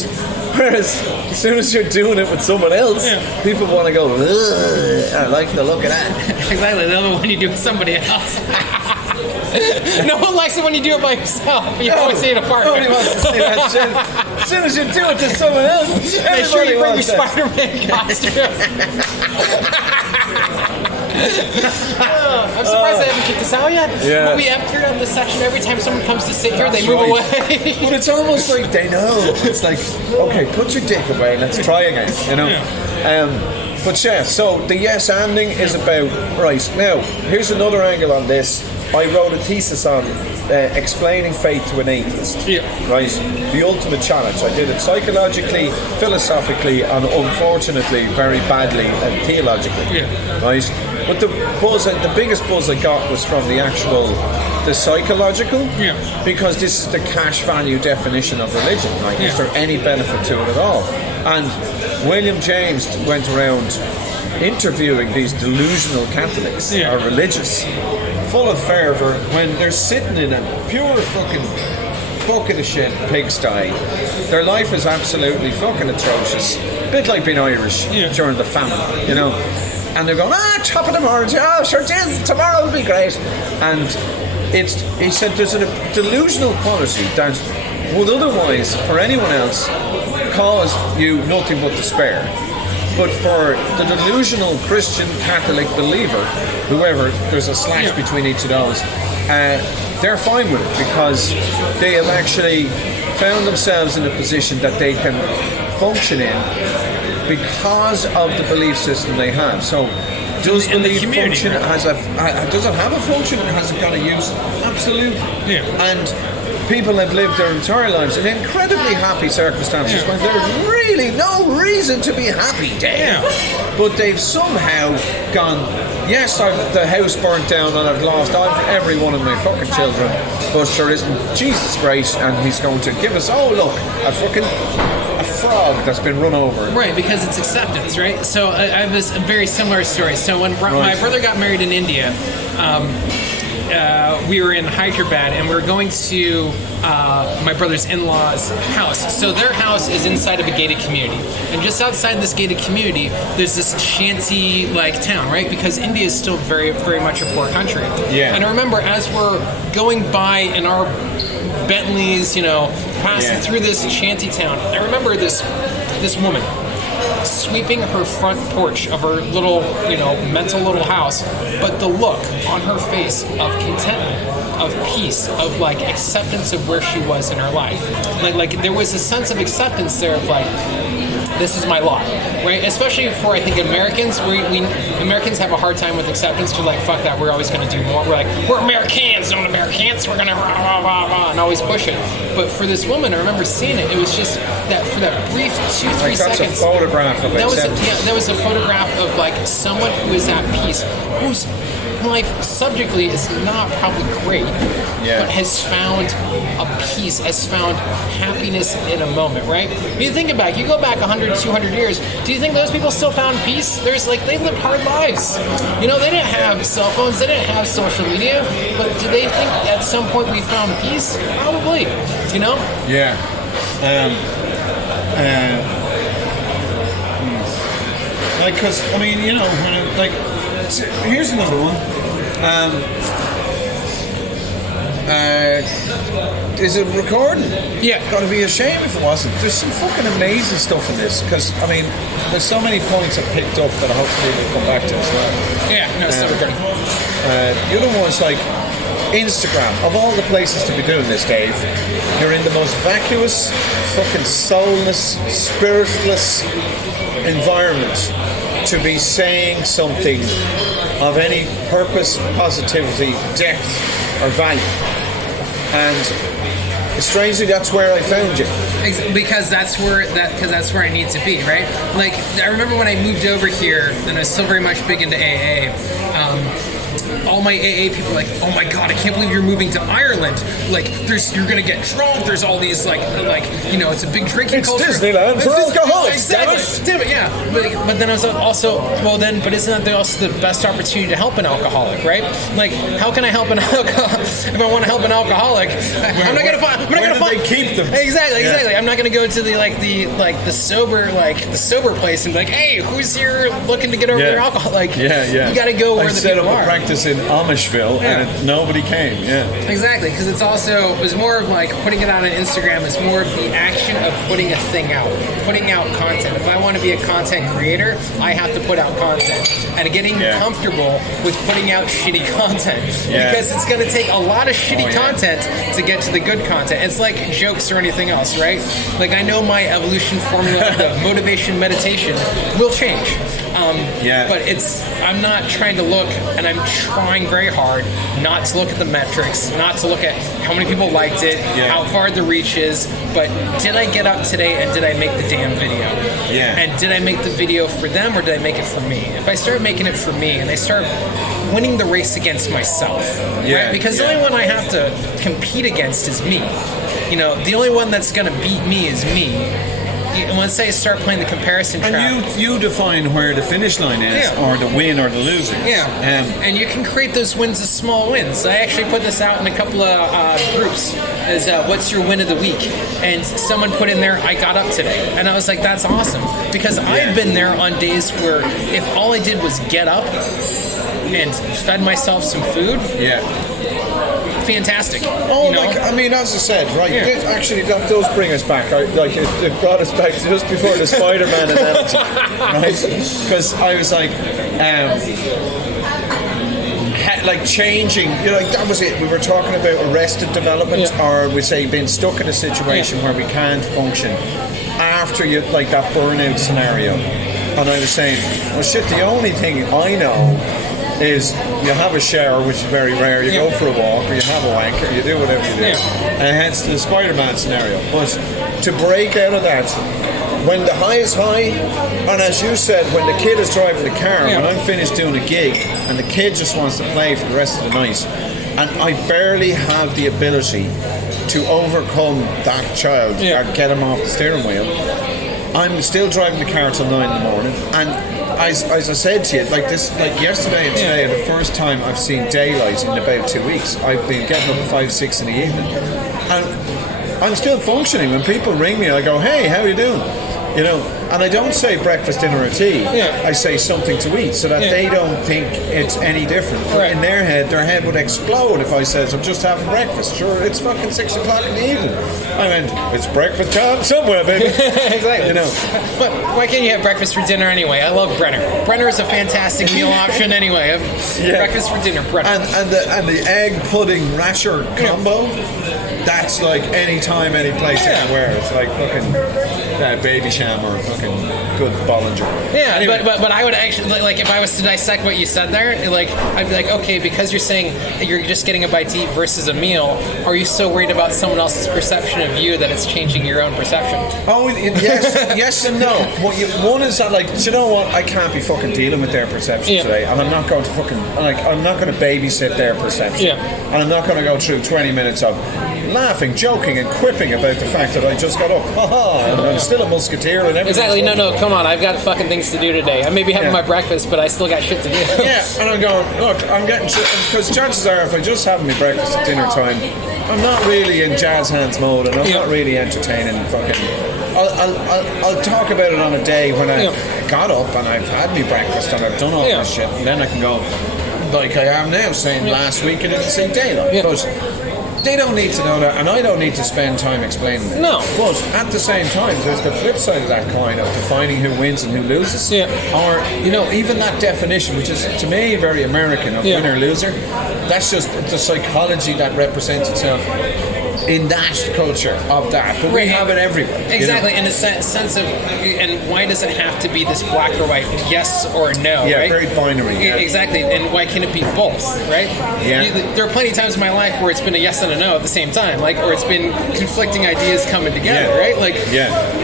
Whereas, as soon as you're doing it with someone else, people want to go, ugh, I like the look of that. Exactly, the other one you do with somebody else. No one likes it when you do it by yourself. You always say it apart. Nobody wants to see that shit. As soon as you do it to someone else, make sure you bring your Spider-Man costume. I'm surprised they haven't kicked us out yet. Yeah. But we have cleared out this section every time someone comes to sit here, they move away. But it's almost like they know. It's like, okay, put your dick away, let's try again, you know? Yeah. But yeah, so the yes anding is about, right, now, here's another angle on this. I wrote a thesis on explaining faith to an atheist. Yeah. Right? The ultimate challenge. I did it psychologically, philosophically, and unfortunately very badly and theologically. Yeah. Right? But the biggest buzz I got was from the psychological. Yeah. Because this is the cash value definition of religion. Like, is there any benefit to it at all? And William James went around interviewing these delusional Catholics or religious, full of fervour, when they're sitting in a pure fucking bucket of shit pigsty. Their life is absolutely fucking atrocious. A bit like being Irish during the famine, you know. And they're going, chopping them orange, sure it is, tomorrow will be great. And he said there's a delusional quality that would otherwise, for anyone else, cause you nothing but despair. But for the delusional Christian Catholic believer, whoever, there's a slash between each of those, they're fine with it because they have actually found themselves in a position that they can function in because of the belief system they have. So does belief function does it have a function? Has it got a use? Absolutely. Yeah. And people have lived their entire lives in incredibly happy circumstances when there's really no reason to be happy, Dave. Yeah. But they've somehow gone, yes, the house burnt down and I've lost every one of my fucking children, but sure isn't Jesus great and he's going to give us, a frog that's been run over. Right, because it's acceptance, right? So I have a very similar story. So when my brother got married in India, we were in Hyderabad and we were going to my brother's in-laws' house. So their house is inside of a gated community. And just outside this gated community, there's this shanty-like town, right? Because India is still very, very much a poor country. Yeah. And I remember as we're going by in our Bentleys, passing through this shanty town, I remember this woman sweeping her front porch of her little, mental little house, but the look on her face of contentment, of peace, of acceptance of where she was in her life. Like there was a sense of acceptance there of this is my lot, right? Especially for, I think, Americans. We Americans have a hard time with acceptance to fuck that, we're always going to do more. We're we're Americans, not Americans, we're going to rah, rah, rah, rah, and always push it. But for this woman, I remember seeing it, it was just that for that brief 2-3 seconds. That's a photograph of acceptance. That was a photograph of someone who is at peace, whose life subjectly is not probably great, but has found a peace, has found happiness in a moment, right? When you think about it, you go back 100, 200 years, do you think those people still found peace? They lived hard lives. They didn't have cell phones, they didn't have social media, but do they think at some point we found peace? Probably, Yeah. Because, here's another one. Is it recording? Yeah. Gotta be a shame if it wasn't. There's some fucking amazing stuff in this, because, there's so many points I picked up that hopefully we'll come back to as well. Yeah, no, it's still recording. The other one's Instagram. Of all the places to be doing this, Dave, you're in the most vacuous, fucking soulless, spiritless environment to be saying something of any purpose, positivity, depth, or value. And strangely, that's where I found you. Because that's where I need to be, right? I remember when I moved over here, and I was still very much big into AA. All my AA people were oh my god, I can't believe you're moving to Ireland. You're gonna get drunk. There's all these it's a big drinking culture. Disneyland for alcoholics. Exactly. Damn it, yeah. But then I was also, but isn't that also the best opportunity to help an alcoholic, right? How can I help an alcoholic? If I want to help an alcoholic, I'm not gonna find. They keep them. Exactly. I'm not gonna go to the sober place and be hey, who's here looking to get over their alcohol? You gotta go where the people are. Practice in in Amishville and nobody came. Yeah. Exactly, because it was more of like putting it out on Instagram. It's more of the action of putting a thing out, putting out content. If I want to be a content creator, I have to put out content, and getting comfortable with putting out shitty content because it's going to take a lot of shitty content to get to the good content. It's like jokes or anything else, right? Like I know my evolution formula of the motivation meditation will change. But I'm not trying to look, and I'm trying very hard not to look at the metrics, not to look at how many people liked it, how far the reach is, but did I get up today and did I make the damn video? And did I make the video for them or did I make it for me? If I start making it for me and I start winning the race against myself, right? Because the only one I have to compete against is me. You know, the only one that's going to beat me is me. Once I start playing the comparison trap, and you define where the finish line is, or the win or the losing. And you can create those wins as small wins. I actually put this out in a couple of groups as what's your win of the week, and someone put in there, I got up today, and I was like, that's awesome, because I've been there on days where if all I did was get up and fed myself some food, fantastic. Oh, I mean, as I said, right, actually that does bring us back. It brought us back just before the Spider-Man analogy, right? Because I was like changing, that was it. We were talking about arrested development, or we say being stuck in a situation where we can't function after like that burnout scenario. And I was saying, well, shit, the only thing I know is you have a shower, which is very rare, you go for a walk, or you have a wank, or you do whatever you do. And hence the Spider-Man scenario. But to break out of that, when the high is high, and as you said, when the kid is driving the car, when I'm finished doing a gig, and the kid just wants to play for the rest of the night, and I barely have the ability to overcome that child and get him off the steering wheel, I'm still driving the car till 9 in the morning, and as I said to you, like yesterday and today are the first time I've seen daylight in about 2 weeks. I've been getting up at 5, 6 in the evening, and I'm still functioning. When people ring me, I go, "Hey, how are you doing?" And I don't say breakfast, dinner, or tea. I say something to eat, so that they don't think it's any different. But in their head would explode if I says, "I'm just having breakfast." Sure, it's fucking 6 o'clock in the evening. I mean, it's breakfast time somewhere, baby. Exactly. But why can't you have breakfast for dinner anyway? I love Brenner. Brenner is a fantastic meal option anyway. Breakfast for dinner, Brenner. And the egg pudding rasher combo. That's like any time, any place, anywhere. It's like fucking Baby Sham or fucking good Bollinger. Yeah, anyway. but I would actually, like, if I was to dissect what you said there, like, I'd be like, okay, because you're saying you're just getting a bite to eat versus a meal, are you so worried about someone else's perception of you that it's changing your own perception? Oh, yes and no. One is that, like, do you know what? I can't be fucking dealing with their perception today, and I'm not going to fucking, like, I'm not going to babysit their perception. And I'm not going to go through 20 minutes of laughing, joking, and quipping about the fact that I just got up. And I'm still a musketeer and everything. Exactly. No, come on. I've got fucking things to do today. I may be having my breakfast, but I still got shit to do. And I'm going, look, I'm getting shit, because chances are if I just have my breakfast at dinner time, I'm not really in jazz hands mode, and I'm not really entertaining fucking. I'll talk about it on a day when I got up and I've had my breakfast and I've done all this shit, and then I can go like I am now, saying last week I didn't say daylight. But they don't need to know that, and I don't need to spend time explaining it. No. But at the same time, there's the flip side of that coin of defining who wins and who loses. Or, even that definition, which is, to me, very American, of winner-loser, that's just the psychology that represents itself in that culture of that. But we have it everywhere. Exactly, in a sense of, and why does it have to be this black or white, yes or no, right? Very binary. Exactly, and why can it be both, right? There are plenty of times in my life where it's been a yes and a no at the same time, like, or it's been conflicting ideas coming together, right? Like,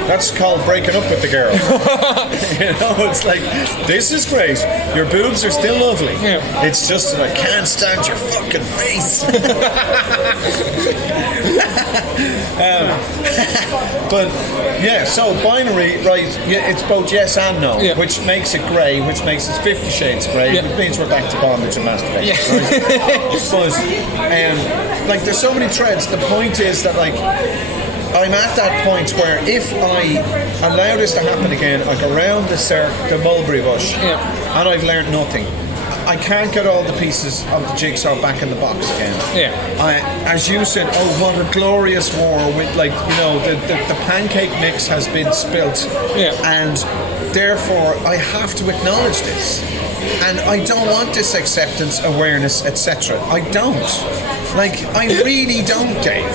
that's called breaking up with the girl. It's like, this is great, your boobs are still lovely. It's just that I can't stand your fucking face. But so binary, right? It's both yes and no, which makes it grey, which makes it 50 Shades of Grey, which means we're back to bondage and masturbation. But like, there's so many threads. The point is that, like, I'm at that point where if I allow this to happen again, I go around the mulberry bush, and I've learned nothing. I can't get all the pieces of the jigsaw back in the box again. Yeah. As you said, oh, what a glorious war with, like, you know, the pancake mix has been spilt. Yeah. And therefore, I have to acknowledge this. And I don't want this acceptance, awareness, etc. I don't. Like, I really don't, Dave.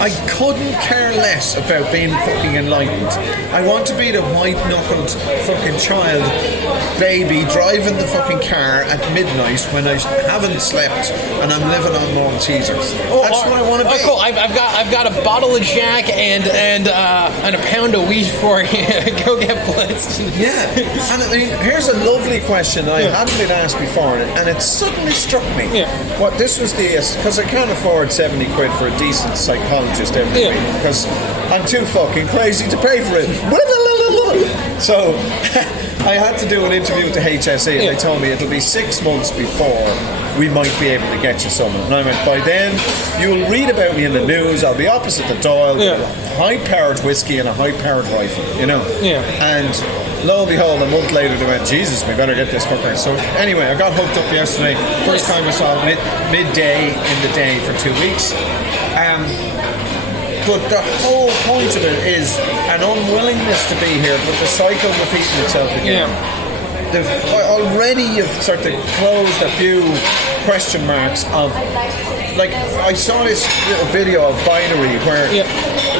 I couldn't care less about being fucking enlightened. I want to be the white-knuckled fucking child baby driving the fucking car at midnight when I haven't slept and I'm living on Maltesers. That's what I want to be. Oh, cool. I've got a bottle of Jack and a pound of wheat for you. Go get blitzed. Yeah. And I mean, here's a lovely question I hadn't been asked before, and it suddenly struck me. Yeah. What this was because I can't afford 70 quid for a decent psychologist every week because I'm too fucking crazy to pay for it. So I had to do an interview with the HSE and they told me it'll be 6 months before we might be able to get you someone. And I went, by then you'll read about me in the news, I'll be opposite the Doyle with a high-powered whiskey and a high-powered rifle, you know? Yeah. And lo and behold, a month later they went, Jesus, we better get this fucker. So anyway, I got hooked up yesterday. First time I saw it midday in the day for 2 weeks. But the whole point of it is an unwillingness to be here, but the cycle repeating itself again. Already you've sort of closed a few question marks of, like, I saw this little video of binary where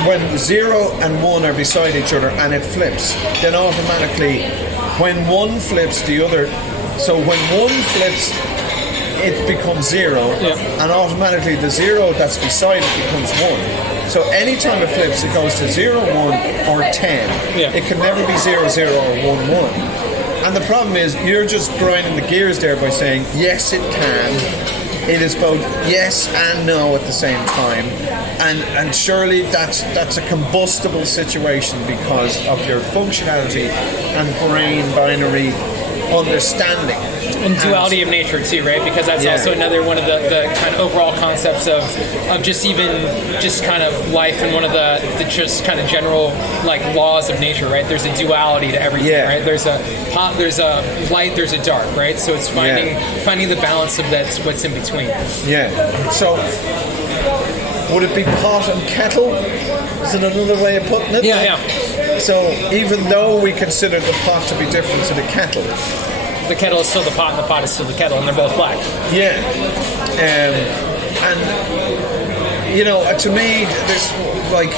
when 0 and 1 are beside each other and it flips, then automatically when 1 flips the other, so when 1 flips it becomes 0 and automatically the 0 that's beside it becomes 1. So anytime it flips, it goes to 0, 1, or 10. It can never be 0, 0, or 1, 1. And the problem is, you're just grinding the gears there by saying, yes, it can. It is both yes and no at the same time. And surely that's a combustible situation because of your functionality and brain binary understanding. And duality of nature too, right? Because that's also another one of the kind of overall concepts of just kind of life and one of the just kind of general like laws of nature, right? There's a duality to everything, right? There's a light, there's a dark, right? So it's finding the balance of that's what's in between. Yeah. So would it be pot and kettle? Is it another way of putting it? Yeah. So even though we consider the pot to be different to the kettle, the kettle is still the pot and the pot is still the kettle, and they're both black. Yeah. And you know, to me, this, like,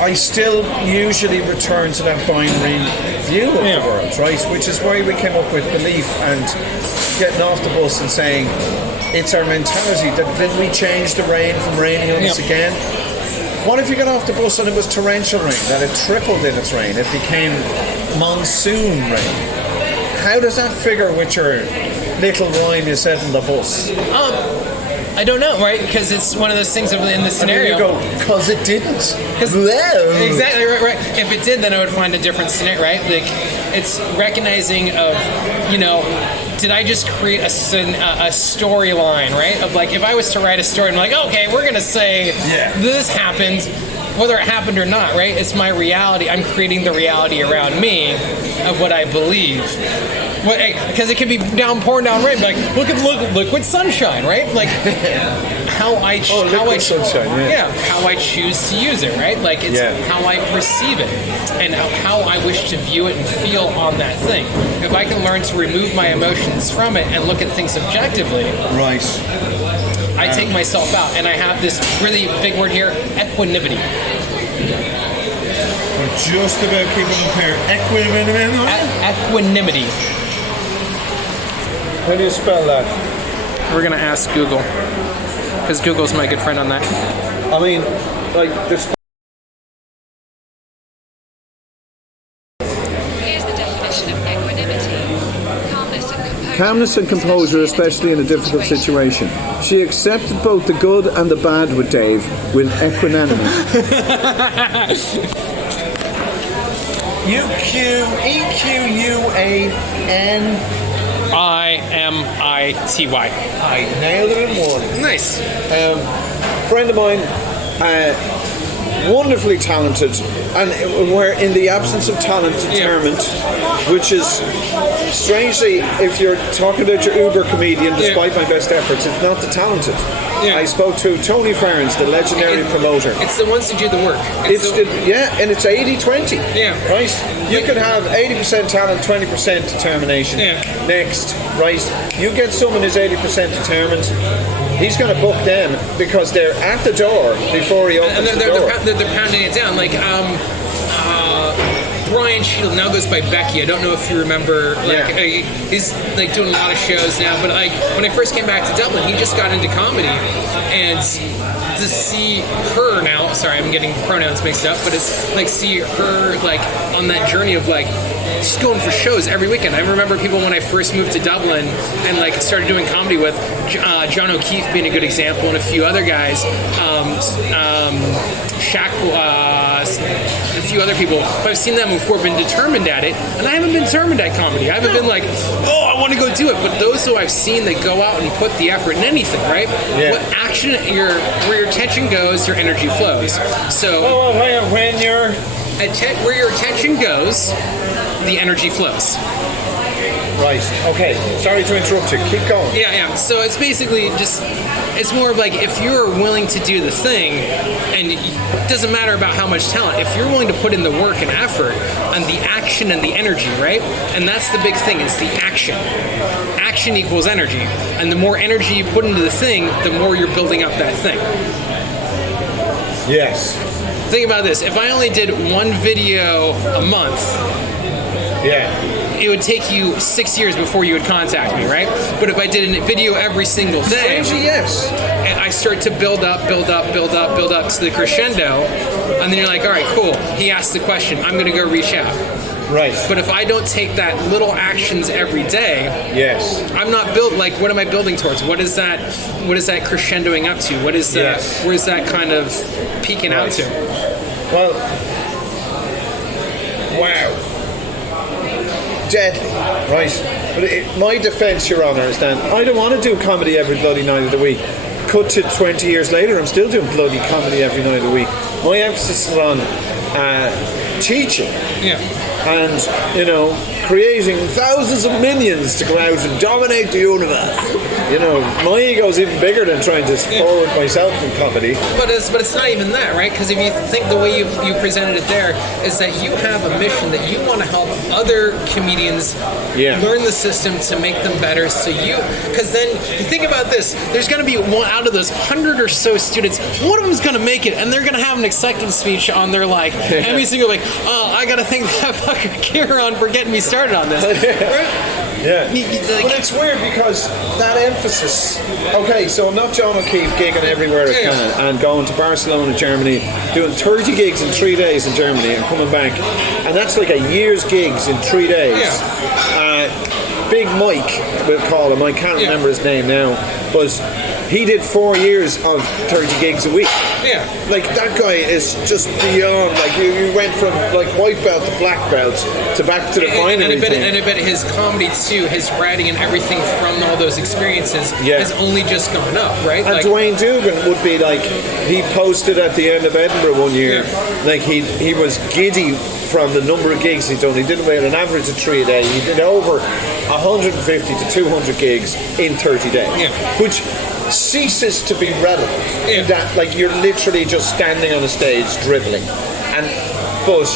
I still usually return to that binary view of the world, right? Which is why we came up with belief and getting off the bus and saying it's our mentality that didn't we change the rain from raining on us again? What if you got off the bus and it was torrential rain, that it tripled in its rain, it became monsoon rain? How does that figure with your little rhyme you said in the bus? I don't know, right? Because it's one of those things in the scenario. And then you go, because it didn't. Exactly, right. If it did, then I would find a different scenario, right? Like, it's recognizing of, you know, did I just create a storyline, right? Of like, if I was to write a story, I'm like, okay, we're gonna say this happened, whether it happened or not, right? It's my reality. I'm creating the reality around me of what I believe. Because it could be pouring down rain, like look liquid sunshine, right? Like how I choose to use it, right? Like it's how I perceive it and how I wish to view it and feel on that thing. If I can learn to remove my emotions from it and look at things objectively, right? I take myself out, and I have this really big word here: equanimity. We're just about keeping the pair. Equanimity. How do you spell that? We're gonna ask Google, because Google's my good friend on that. I mean, like this. Here's the definition of equanimity: calmness and composure, especially in a difficult situation. She accepted both the good and the bad with Dave with equanimity. EQUAN. IMITY. I nailed it in one. Nice. Friend of mine wonderfully talented, and where in the absence of talent, determined, which is strangely, if you're talking about your Uber comedian, despite my best efforts, it's not the talented. I spoke to Tony Farrens, the legendary promoter. It's the ones who do the work. And it's 80-20. Right? You could have 80% talent, 20% determination. Next, right? You get someone who's 80% determined, he's going to book them because they're at the door before he opens the door. They're pounding it down. Like, Brian Shield now goes by Becky. I don't know if you remember. He's like doing a lot of shows now. But like when I first came back to Dublin, he just got into comedy, and to see her now. Sorry, I'm getting pronouns mixed up. But it's like see her like on that journey of like just going for shows every weekend. I remember people when I first moved to Dublin and like started doing comedy with John O'Keefe being a good example, and a few other guys. Shaq. A few other people, but I've seen them who've been determined at it, and I haven't been determined at comedy. I haven't been like, oh, I want to go do it. But those who I've seen that go out and put the effort in anything, right? What action, where your attention goes, your energy flows. So when where your attention goes, the energy flows. Right. Okay. Sorry to interrupt you. Keep going. Yeah. So it's basically just, it's more of like if you're willing to do the thing, and it doesn't matter about how much talent, if you're willing to put in the work and effort and the action and the energy, right? And that's the big thing, is the action. Action equals energy. And the more energy you put into the thing, the more you're building up that thing. Yes. Think about this. If I only did one video a month, it would take you 6 years before you would contact me, right? But if I did a video every single day, and I start to build up to the crescendo, and then you're like, all right, cool. He asked the question. I'm going to go reach out. Right. But if I don't take that little actions every day, I'm not built. Like, what am I building towards? What is that crescendoing up to? What is that? Where's that kind of peaking out to? Well, wow. Deadly, right? But my defence, Your Honour, is that I don't want to do comedy every bloody night of the week. Cut to 20 years later, I'm still doing bloody comedy every night of the week. My emphasis is on teaching. And, you know, creating thousands of minions to go out and dominate the universe. You know, my ego's even bigger than trying to forward myself in comedy. But it's not even that, right? Because if you think the way you presented it there is that you have a mission that you want to help other comedians learn the system to make them better. So because then you think about this, there's going to be one out of those 100 or so students, one of them's going to make it, and they're going to have an acceptance speech on their like every single like, oh, I got to thank that fucker Ciaran for getting me started on this. Right? But it's weird because that emphasis. Okay, so I'm not John O'Keefe gigging everywhere I can and going to Barcelona, Germany, doing 30 gigs in 3 days in Germany and coming back, and that's like a year's gigs in 3 days. Big Mike, we'll call him. I can't remember his name now, but he did 4 years of 30 gigs a week. Like, that guy is just beyond, like, you went from, like, white belt to black belt to back to the final. And I bet his comedy, too, his writing and everything from all those experiences has only just gone up, right? And like, Dwayne Dugan would be, like, he posted at the end of Edinburgh one year, like, he was giddy from the number of gigs he'd done. He did an average of 3 a day. He did over 150 to 200 gigs in 30 days, which ceases to be relevant. In that, like, you're literally just standing on a stage dribbling, but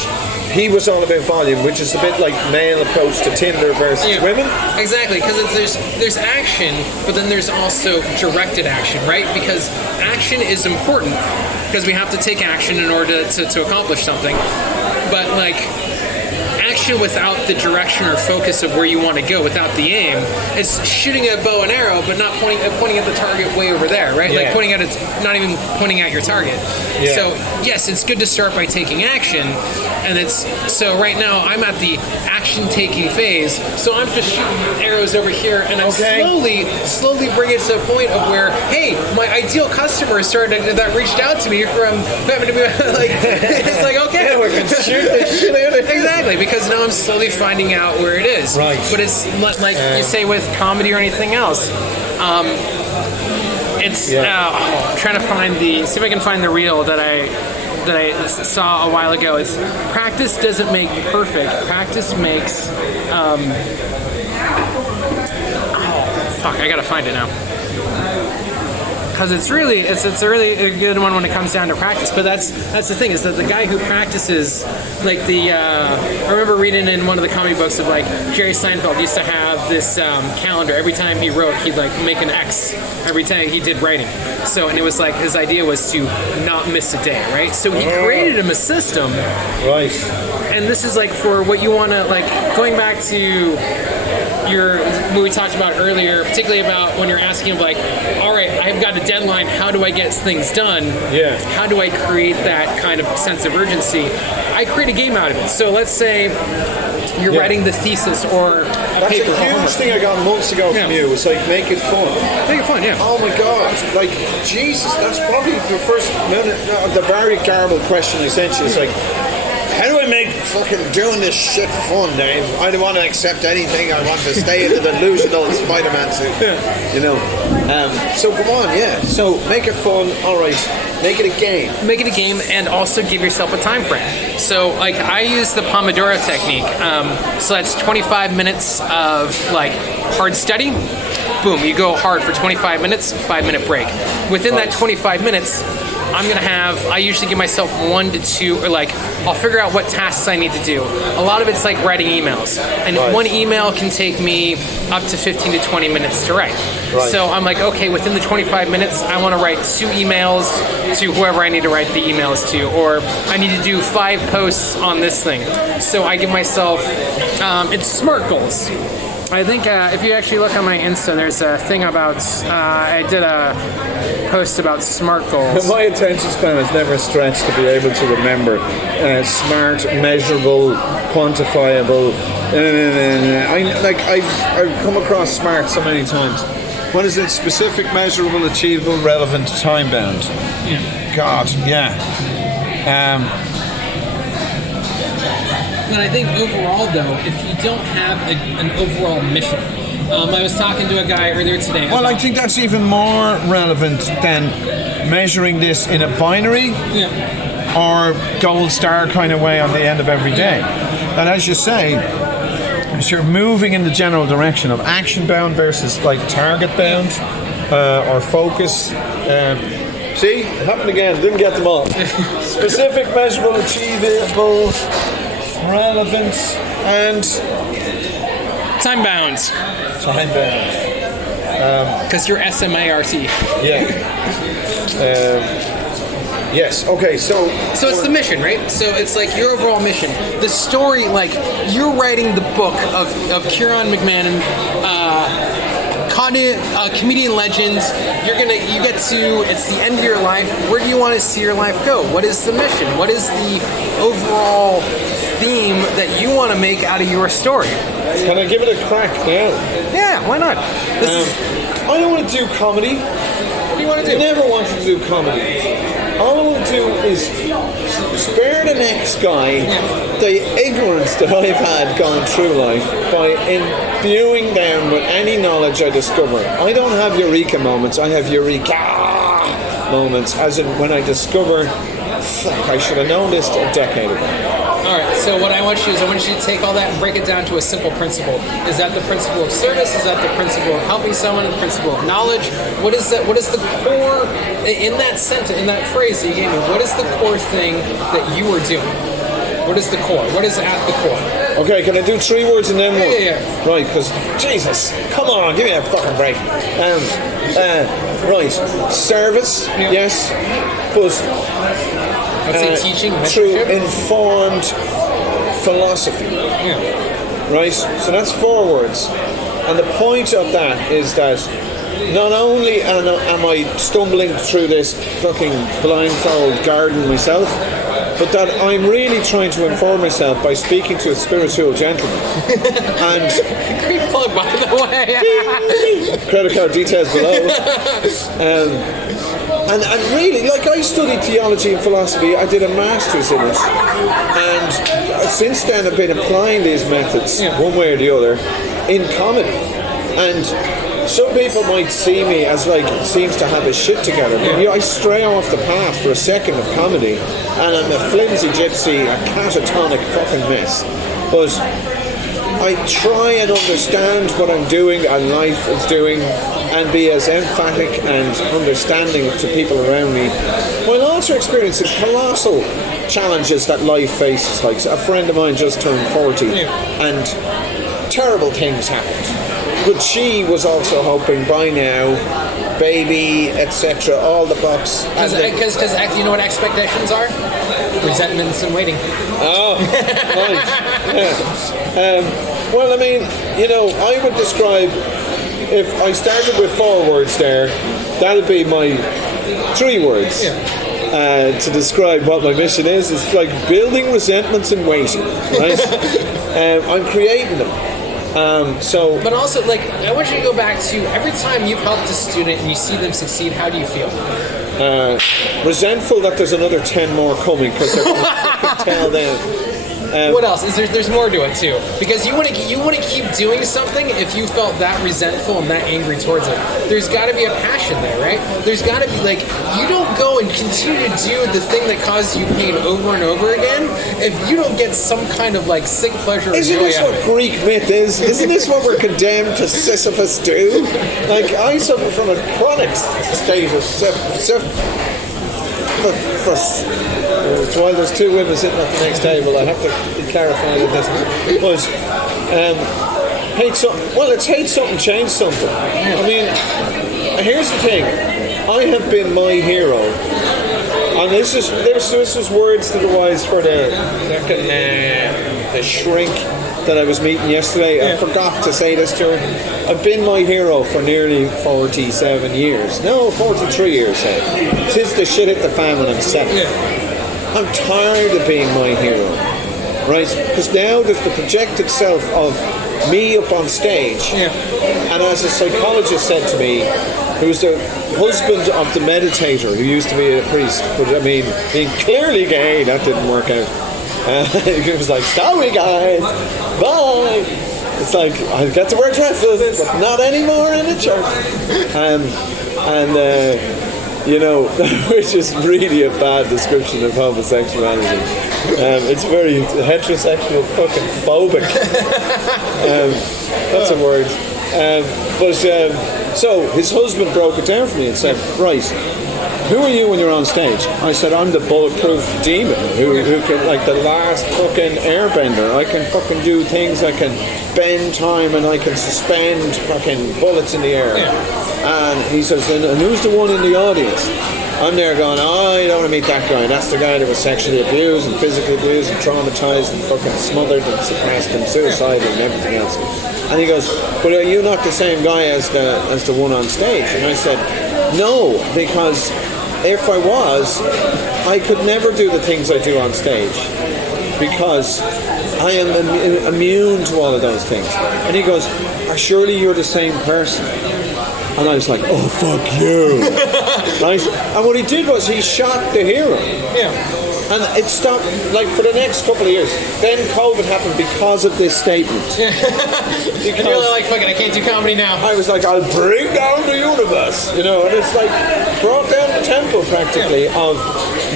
he was all about volume, which is a bit like male approach to Tinder versus women. Exactly, because there's action, but then there's also directed action, right? Because action is important because we have to take action in order to accomplish something. But like, action without the direction or focus of where you want to go, without the aim, it's shooting a bow and arrow, but not pointing at the target way over there, right? Like pointing at it, not even pointing at your target. So yes, it's good to start by taking action, and so right now I'm at the action-taking phase, so I'm just shooting arrows over here, and I'm slowly bringing it to a point of where, hey, my ideal customer that reached out to me from having to be like, it's like, okay, we can shoot this shit out of it. Exactly, because now I'm slowly finding out where it is. Right. But it's like you say with comedy or anything else. It's I'm trying to see if I can find the reel that I that I saw a while ago. It's practice doesn't make perfect. Practice makes. I gotta find it now. Because it's a really good one when it comes down to practice. But that's the thing, is that the guy who practices, like I remember reading in one of the comic books of like Jerry Seinfeld used to have this calendar. Every time he wrote, he'd like make an X every time he did writing. So, and it was like his idea was to not miss a day, right? So he created him a system. Right. And this is like for what you want to, like, going back to what we talked about earlier, particularly about when you're asking like, all right, I've got a deadline, how do I get things done? Yeah. How do I create that kind of sense of urgency? I create a game out of it. So let's say you're writing the thesis or a paper. That's a huge thing I got months ago from you. It's like, make it fun. Make it fun, yeah. Oh my God. Like, Jesus, that's probably the first minute, the very garbled question I sent you. It's like, how do I make fucking doing this shit fun, Dave? I don't want to accept anything. I want to stay in the delusional Spider-Man suit. You know? So come on, So make it fun. All right. Make it a game. Make it a game, and also give yourself a time frame. So, like, I use the Pomodoro technique. So that's 25 minutes of, like, hard study. Boom, you go hard for 25 minutes, 5-minute break. Within that 25 minutes, I usually give myself 1 to 2, or like, I'll figure out what tasks I need to do. A lot of it's like writing emails. And one email can take me up to 15 to 20 minutes to write. So I'm like, okay, within the 25 minutes, I want to write 2 emails to whoever I need to write the emails to, or I need to do 5 posts on this thing. So I give myself, it's SMART goals. I think if you actually look on my Insta, there's a thing about, I did a post about SMART goals. My attention span is never stretched to be able to remember smart, measurable, quantifiable. I've come across SMART so many times. What is it? Specific, measurable, achievable, relevant, time bound. Yeah. God, yeah. And I think overall, though, if you don't have an overall mission, I was talking to a guy earlier today. Well, I think that's even more relevant than measuring this in a binary or gold star kind of way on the end of every day. And as you say, as you're moving in the general direction of action bound versus like target bound or focus. See, it happened again. Didn't get them all. Specific, measurable, achievable, relevant, and time bound. Time bound. Because you're SMART. Yeah. Yes. Okay. So it's the mission, right? So it's like your overall mission. The story, like you're writing the book of Ciaran McMahon, comedian legends. It's the end of your life. Where do you want to see your life go? What is the mission? What is the overall theme that you want to make out of your story? Can I give it a crack now? Yeah, why not? I don't want to do comedy. What do you want to do? I never wanted to do comedy. All I want to do is spare the next guy the ignorance that I've had going through life by imbuing them with any knowledge I discover. I don't have eureka moments, I have eureka moments, as in when I discover, fuck, I should have known this a decade ago. Alright, so what I want you to take all that and break it down to a simple principle. Is that the principle of service? Is that the principle of helping someone? The principle of knowledge? What is that? What is the core, in that sentence, in that phrase that you gave me, what is the core thing that you are doing? What is the core? What is at the core? Okay, can I do 3 words and then one? Yeah. Right, because, Jesus, come on, give me a fucking break. Right, service, yes, but... Let's say teaching, through informed philosophy. Right? So that's 4 words. And the point of that is that not only am I stumbling through this fucking blindfold garden myself, but that I'm really trying to inform myself by speaking to a spiritual gentleman. And great plug, by the way. Credit card details below. And really, like, I studied theology and philosophy. I did a master's in it, and since then I've been applying these methods one way or the other in comedy. And some people might see me as like seems to have his shit together. But I stray off the path for a second of comedy, and I'm a flimsy gypsy, a catatonic fucking mess. But I try and understand what I'm doing and life is doing, and be as emphatic and understanding to people around me, while also experiencing colossal challenges that life faces. Like a friend of mine just turned 40, and terrible things happened. But she was also hoping by now, baby, etc., all the bucks. Because you know what expectations are? Resentments and waiting. Oh, right. Yeah. Well, I mean, I would describe, if I started with 4 words there, that'd be my 3 words. To describe what my mission is. It's like building resentments and waiting, right? I'm creating them. But also, like, I want you to go back to every time you've helped a student and you see them succeed, how do you feel? Resentful that there's another 10 more coming, because they're going to tell them. What else? There's more to it too, because you want to keep doing something if you felt that resentful and that angry towards it. There's got to be a passion there, right? There's got to be, like, you don't go and continue to do the thing that causes you pain over and over again if you don't get some kind of like sick pleasure. Isn't this what Greek myth is? Isn't this what we're condemned to Sisyphus do? Like, I suffer from a chronic state of while there's 2 women sitting at the next table, I have to clarify that this was hate something. Well, it's hate something, change something. I mean, here's the thing: I have been my hero, and this is words to the wise for the shrink that I was meeting yesterday. I forgot to say this to her. I've been my hero for nearly 47 years. No, 43 years. Since the shit hit the fan when I'm 7. I'm tired of being my hero, right? Because now there's the projected self of me up on stage. And as a psychologist said to me, who's the husband of the meditator who used to be a priest, but I mean, being clearly gay, that didn't work out. He was like, sorry guys, bye. It's like, I get to wear dresses, but not anymore in the church. Which is really a bad description of homosexuality. It's very heterosexual fucking phobic. That's a word. So his husband broke it down for me and said, right, who are you when you're on stage? I said, I'm the bulletproof demon who can, like the last fucking airbender. I can fucking do things, I can bend time and I can suspend fucking bullets in the air. And he says, and who's the one in the audience? I'm there going, I don't want to meet that guy. That's the guy that was sexually abused and physically abused and traumatized and fucking smothered and suppressed and suicidal and everything else. And he goes, but are you not the same guy as the one on stage? And I said, no, because if I was, I could never do the things I do on stage, because I am immune to all of those things. And he goes, surely you're the same person. And I was like, oh, fuck you. And what he did was he shot the hero. And it stopped, like, for the next couple of years. Then COVID happened because of this statement. Because you're like, fucking, I can't do comedy now. I was like, I'll bring down the universe. And it's like, brought down the tempo, practically, of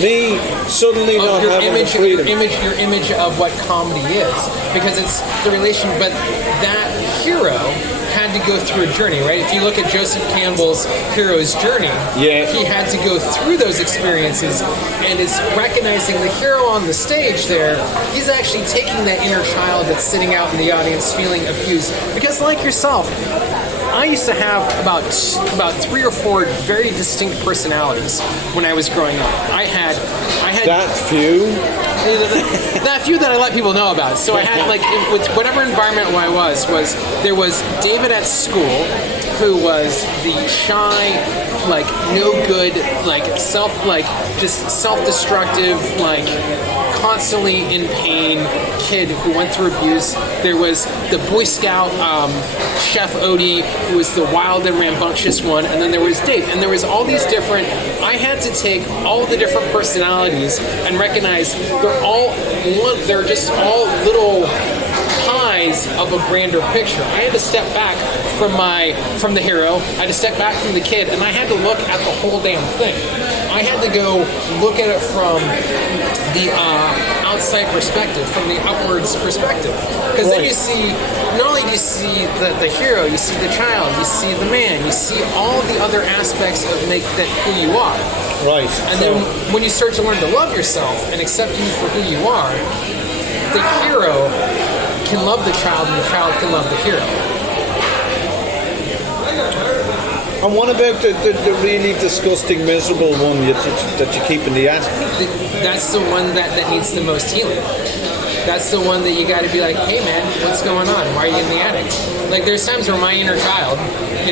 me suddenly not having the freedom. Your image of what comedy is. Because it's the relation, but that hero had to go through a journey, right? If you look at Joseph Campbell's hero's journey, he had to go through those experiences, and it's recognizing the hero on the stage there. He's actually taking that inner child that's sitting out in the audience feeling abused. Because like yourself, I used to have about 3 or 4 very distinct personalities when I was growing up. I had that few. That few that I let people know about. So I had, like, with whatever environment I was there was David at school, who was the shy, like, no good, like, just self-destructive, like, constantly in pain kid who went through abuse. There was the Boy Scout Chef Odie, who was the wild and rambunctious one, and then there was Dave. And there was all these different, I had to take all the different personalities and recognize they're just all little eyes of a grander picture. I had to step back from the hero. I had to step back from the kid, and I had to look at the whole damn thing. I had to go look at it from the outside perspective, from the outwards perspective. Because then you see, not only do you see the hero, you see the child, you see the man, you see all the other aspects of who you are. Right. And then when you start to learn to love yourself and accept you for who you are, the hero can love the child and the child can love the hero. And what about the really disgusting, miserable one that you keep in the attic? That's the one that needs the most healing. That's the one that you got to be like, hey man, what's going on? Why are you in the attic? Like there's times where my inner child,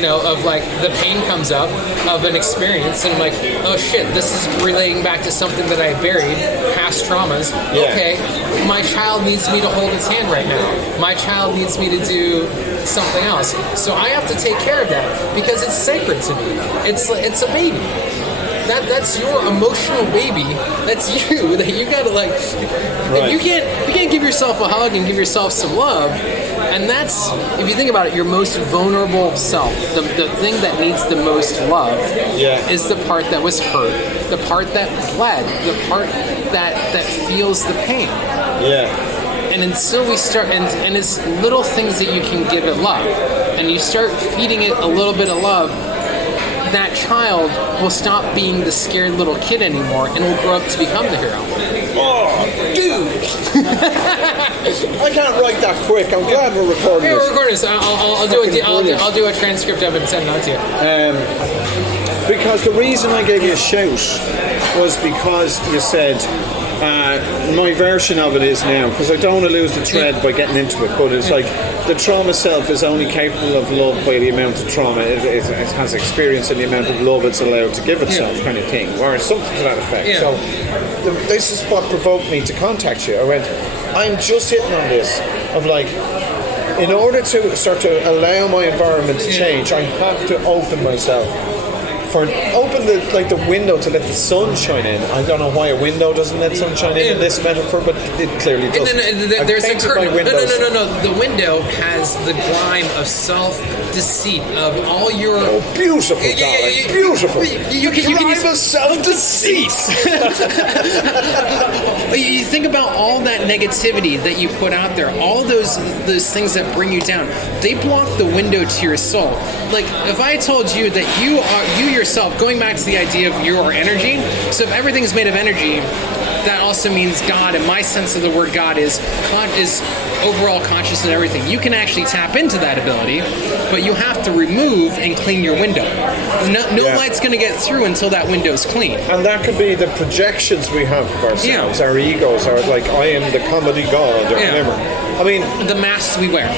of like the pain comes up of an experience, and I'm like, oh shit, this is relating back to something that I buried, past traumas. Yeah. Okay, my child needs me to hold its hand right now. My child needs me to do something else. So I have to take care of that because it's sacred to me. It's a baby. That's your emotional baby. That's you. That you gotta like. Right. You can't give yourself a hug and give yourself some love. And that's, if you think about it, your most vulnerable self. The thing that needs the most love is the part that was hurt, the part that bled, the part that feels the pain. Yeah. And until we start, and it's little things that you can give it love, and you start feeding it a little bit of love, that child will stop being the scared little kid anymore and will grow up to become the hero. Oh, dude! I can't write that quick. I'm glad we're recording Yeah, this. we're recording this. I'll do a transcript of it and send it out to you. Because the reason I gave you a shout was because you said my version of it is now, because I don't want to lose the thread by getting into it, but it's like the trauma self is only capable of love by the amount of trauma it has experienced and the amount of love it's allowed to give itself, kind of thing, or something to that effect. Yeah. So this is what provoked me to contact you. I went, I'm just hitting on this of like, in order to start to allow my environment to change, I have to open myself. Open the window to let the sun shine in. I don't know why a window doesn't let sunshine in this metaphor, but it clearly does. There's a curtain. No. The window has the grime of self-deceit of all your. Oh, beautiful, darling. Beautiful. You can of self-deceit. You think about all that negativity that you put out there, all those things that bring you down. They block the window to your soul. Like if I told you that you yourself, going back to the idea of your energy, so if everything's made of energy, that also means God, and my sense of the word God is overall conscious and everything. You can actually tap into that ability, but you have to remove and clean your window. No light's going to get through until that window's clean. And that could be the projections we have of ourselves, our egos, our like, I am the comedy god, or whatever. I mean, the masks we wear.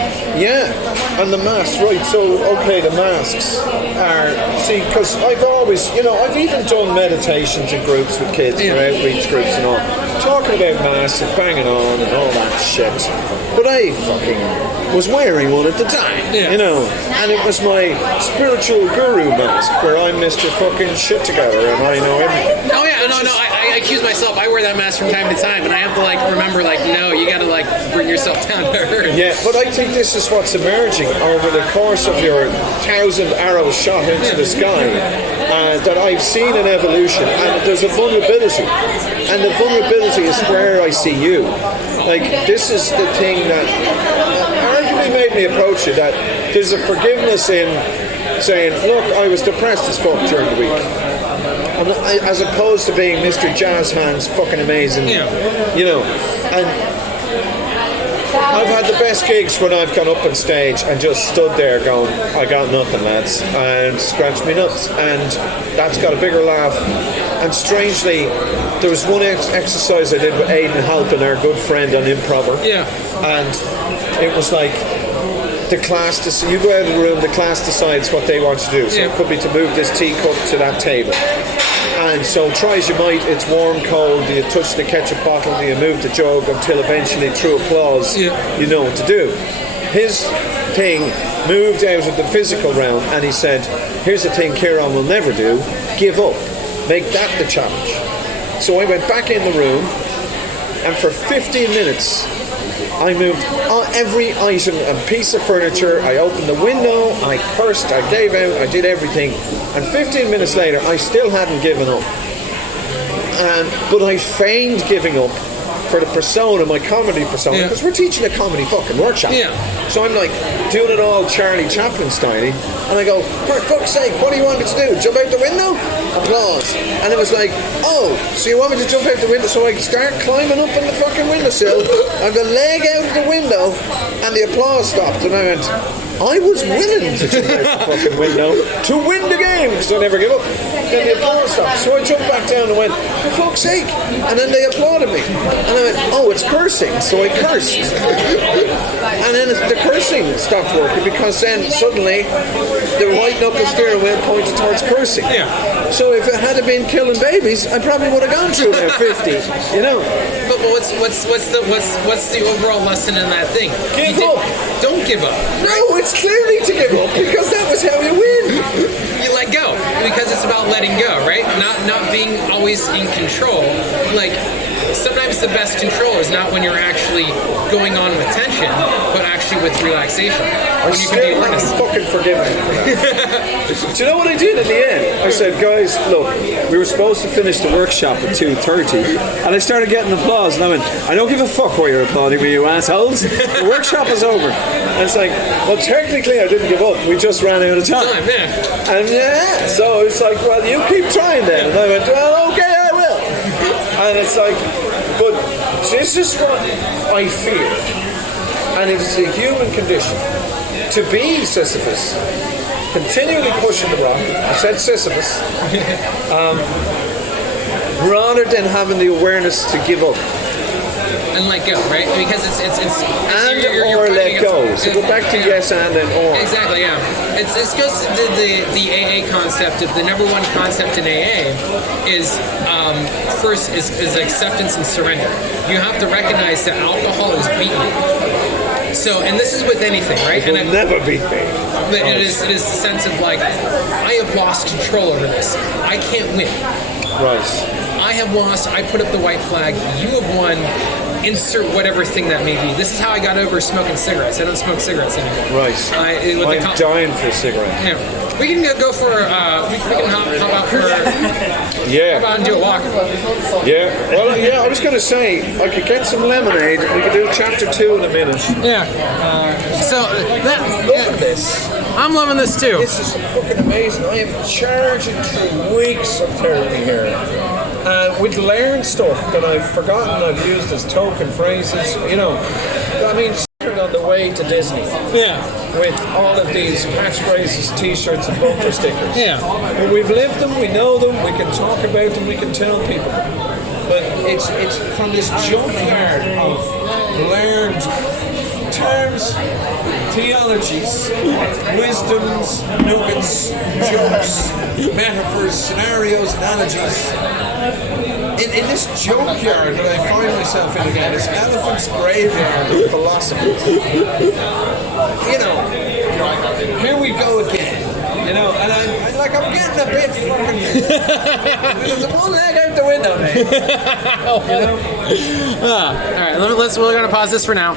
Yeah, and the masks, right, so, okay, the masks are, see, because I've always, I've even done meditations in groups with kids, for outreach groups and all, talking about masks and banging on and all that shit. But I fucking was wearing one at the time, and it was my spiritual guru mask, where I'm Mr. fucking shit together and I know everything. Oh yeah, no, I accuse myself. I wear that mask from time to time, and I have to remember, no, you got to bring yourself down to earth. Yeah, but I think this is what's emerging over the course of your 1,000 arrows shot into the sky. That I've seen an evolution, and there's a vulnerability, and the vulnerability is where I see you. Like, this is the thing that arguably made me approach it. That there's a forgiveness in saying, look, I was depressed as fuck during the week. As opposed to being Mr. Jazz Hands, fucking amazing, and I've had the best gigs when I've gone up on stage and just stood there going, I got nothing, lads, and scratched me nuts, and that's got a bigger laugh. And strangely, there was one exercise I did with Aidan Halpin, our good friend on Improver, and it was like, the class, you go out of the room, the class decides what they want to do. So it could be to move this teacup to that table. And so try as you might, it's warm, cold, do you touch the ketchup bottle, do you move the jug, until eventually through applause, you know what to do. His thing moved out of the physical realm, and he said, here's the thing Ciaran will never do, give up. Make that the challenge. So I went back in the room, and for 15 minutes, I moved every item and piece of furniture. I opened the window, I cursed, I gave out, I did everything. And 15 minutes later, I still hadn't given up. But I feigned giving up for the persona, my comedy persona, because we're teaching a comedy fucking workshop. Yeah. So I'm like doing it all Charlie Chaplin style, and I go, for fuck's sake, what do you want me to do? Jump out the window? Applause. And it was like, oh, so you want me to jump out the window? So I start climbing up on the fucking windowsill, I've the leg out of the window, and the applause stopped, and I went, I was willing to jump out the fucking window to win the game, because I never give up. Then the applause stopped. So I jumped back down and went, for fuck's sake. And then they applauded me. And I went, oh, it's cursing. So I cursed. And then the cursing stopped working because then suddenly the white knuckle steering wheel pointed towards cursing. Yeah. So if it had been killing babies, I probably would have gone through that 50, you know. But what's the overall lesson in that thing? Give up. Don't give up. No, it's clearly to give up because that was how you win. You let go because it's about letting go, right? Not being always in control. Like sometimes the best control is not when you're actually going on with tension, but actually with relaxation. I still haven't fucking forgiven you for that. Do you know what I did in the end? I said, guys, look, we were supposed to finish the workshop at 2:30, and I started getting applause, and I went, I don't give a fuck why you're applauding me, you assholes. The workshop is over. And it's like, well, technically I didn't give up. We just ran out of time. And so it's like, well, you keep trying then. And I went, well, okay, I will. And it's like, but this is what I fear. And it's a human condition. To be Sisyphus, continually pushing the rock, I said Sisyphus, rather than having the awareness to give up. And let go, right? Because it's or let go. So go back to yes and then or. Exactly, yeah. It goes to the AA concept of the number one concept in AA is first is acceptance and surrender. You have to recognize that alcohol is beating you. So, and this is with anything, right? It will never beat me. But it is the sense of like, I have lost control over this. I can't win. Right. I have lost. I put up the white flag. You have won. Insert whatever thing that may be. This is how I got over smoking cigarettes. I don't smoke cigarettes anymore. Right. I'm dying for a cigarette. Yeah. We can go for. We can hop out for. Yeah. Hop out and do a walk. Yeah. Well, yeah. I was going to say I could get some lemonade. We could do chapter 2 in a minute. Yeah. So Look at this. I'm loving this too. This is fucking amazing. I am charging through weeks of therapy here. And we've learned stuff that I've forgotten I've used as token phrases, you know. I mean, on the way to Disney. Yeah. With all of these catchphrases, t-shirts and bumper stickers. Yeah. But we've lived them, we know them, we can talk about them, we can tell people. But it's from this junkyard of learned terms, theologies, wisdoms, nuggets, jokes, metaphors, scenarios, analogies. In this junkyard that I find myself in again, this elephant's graveyard of philosophy. You know, here we go again. You know, and I'm getting a bit fucking. There's one leg out the window, mate. You know? All right, we're gonna pause this for now.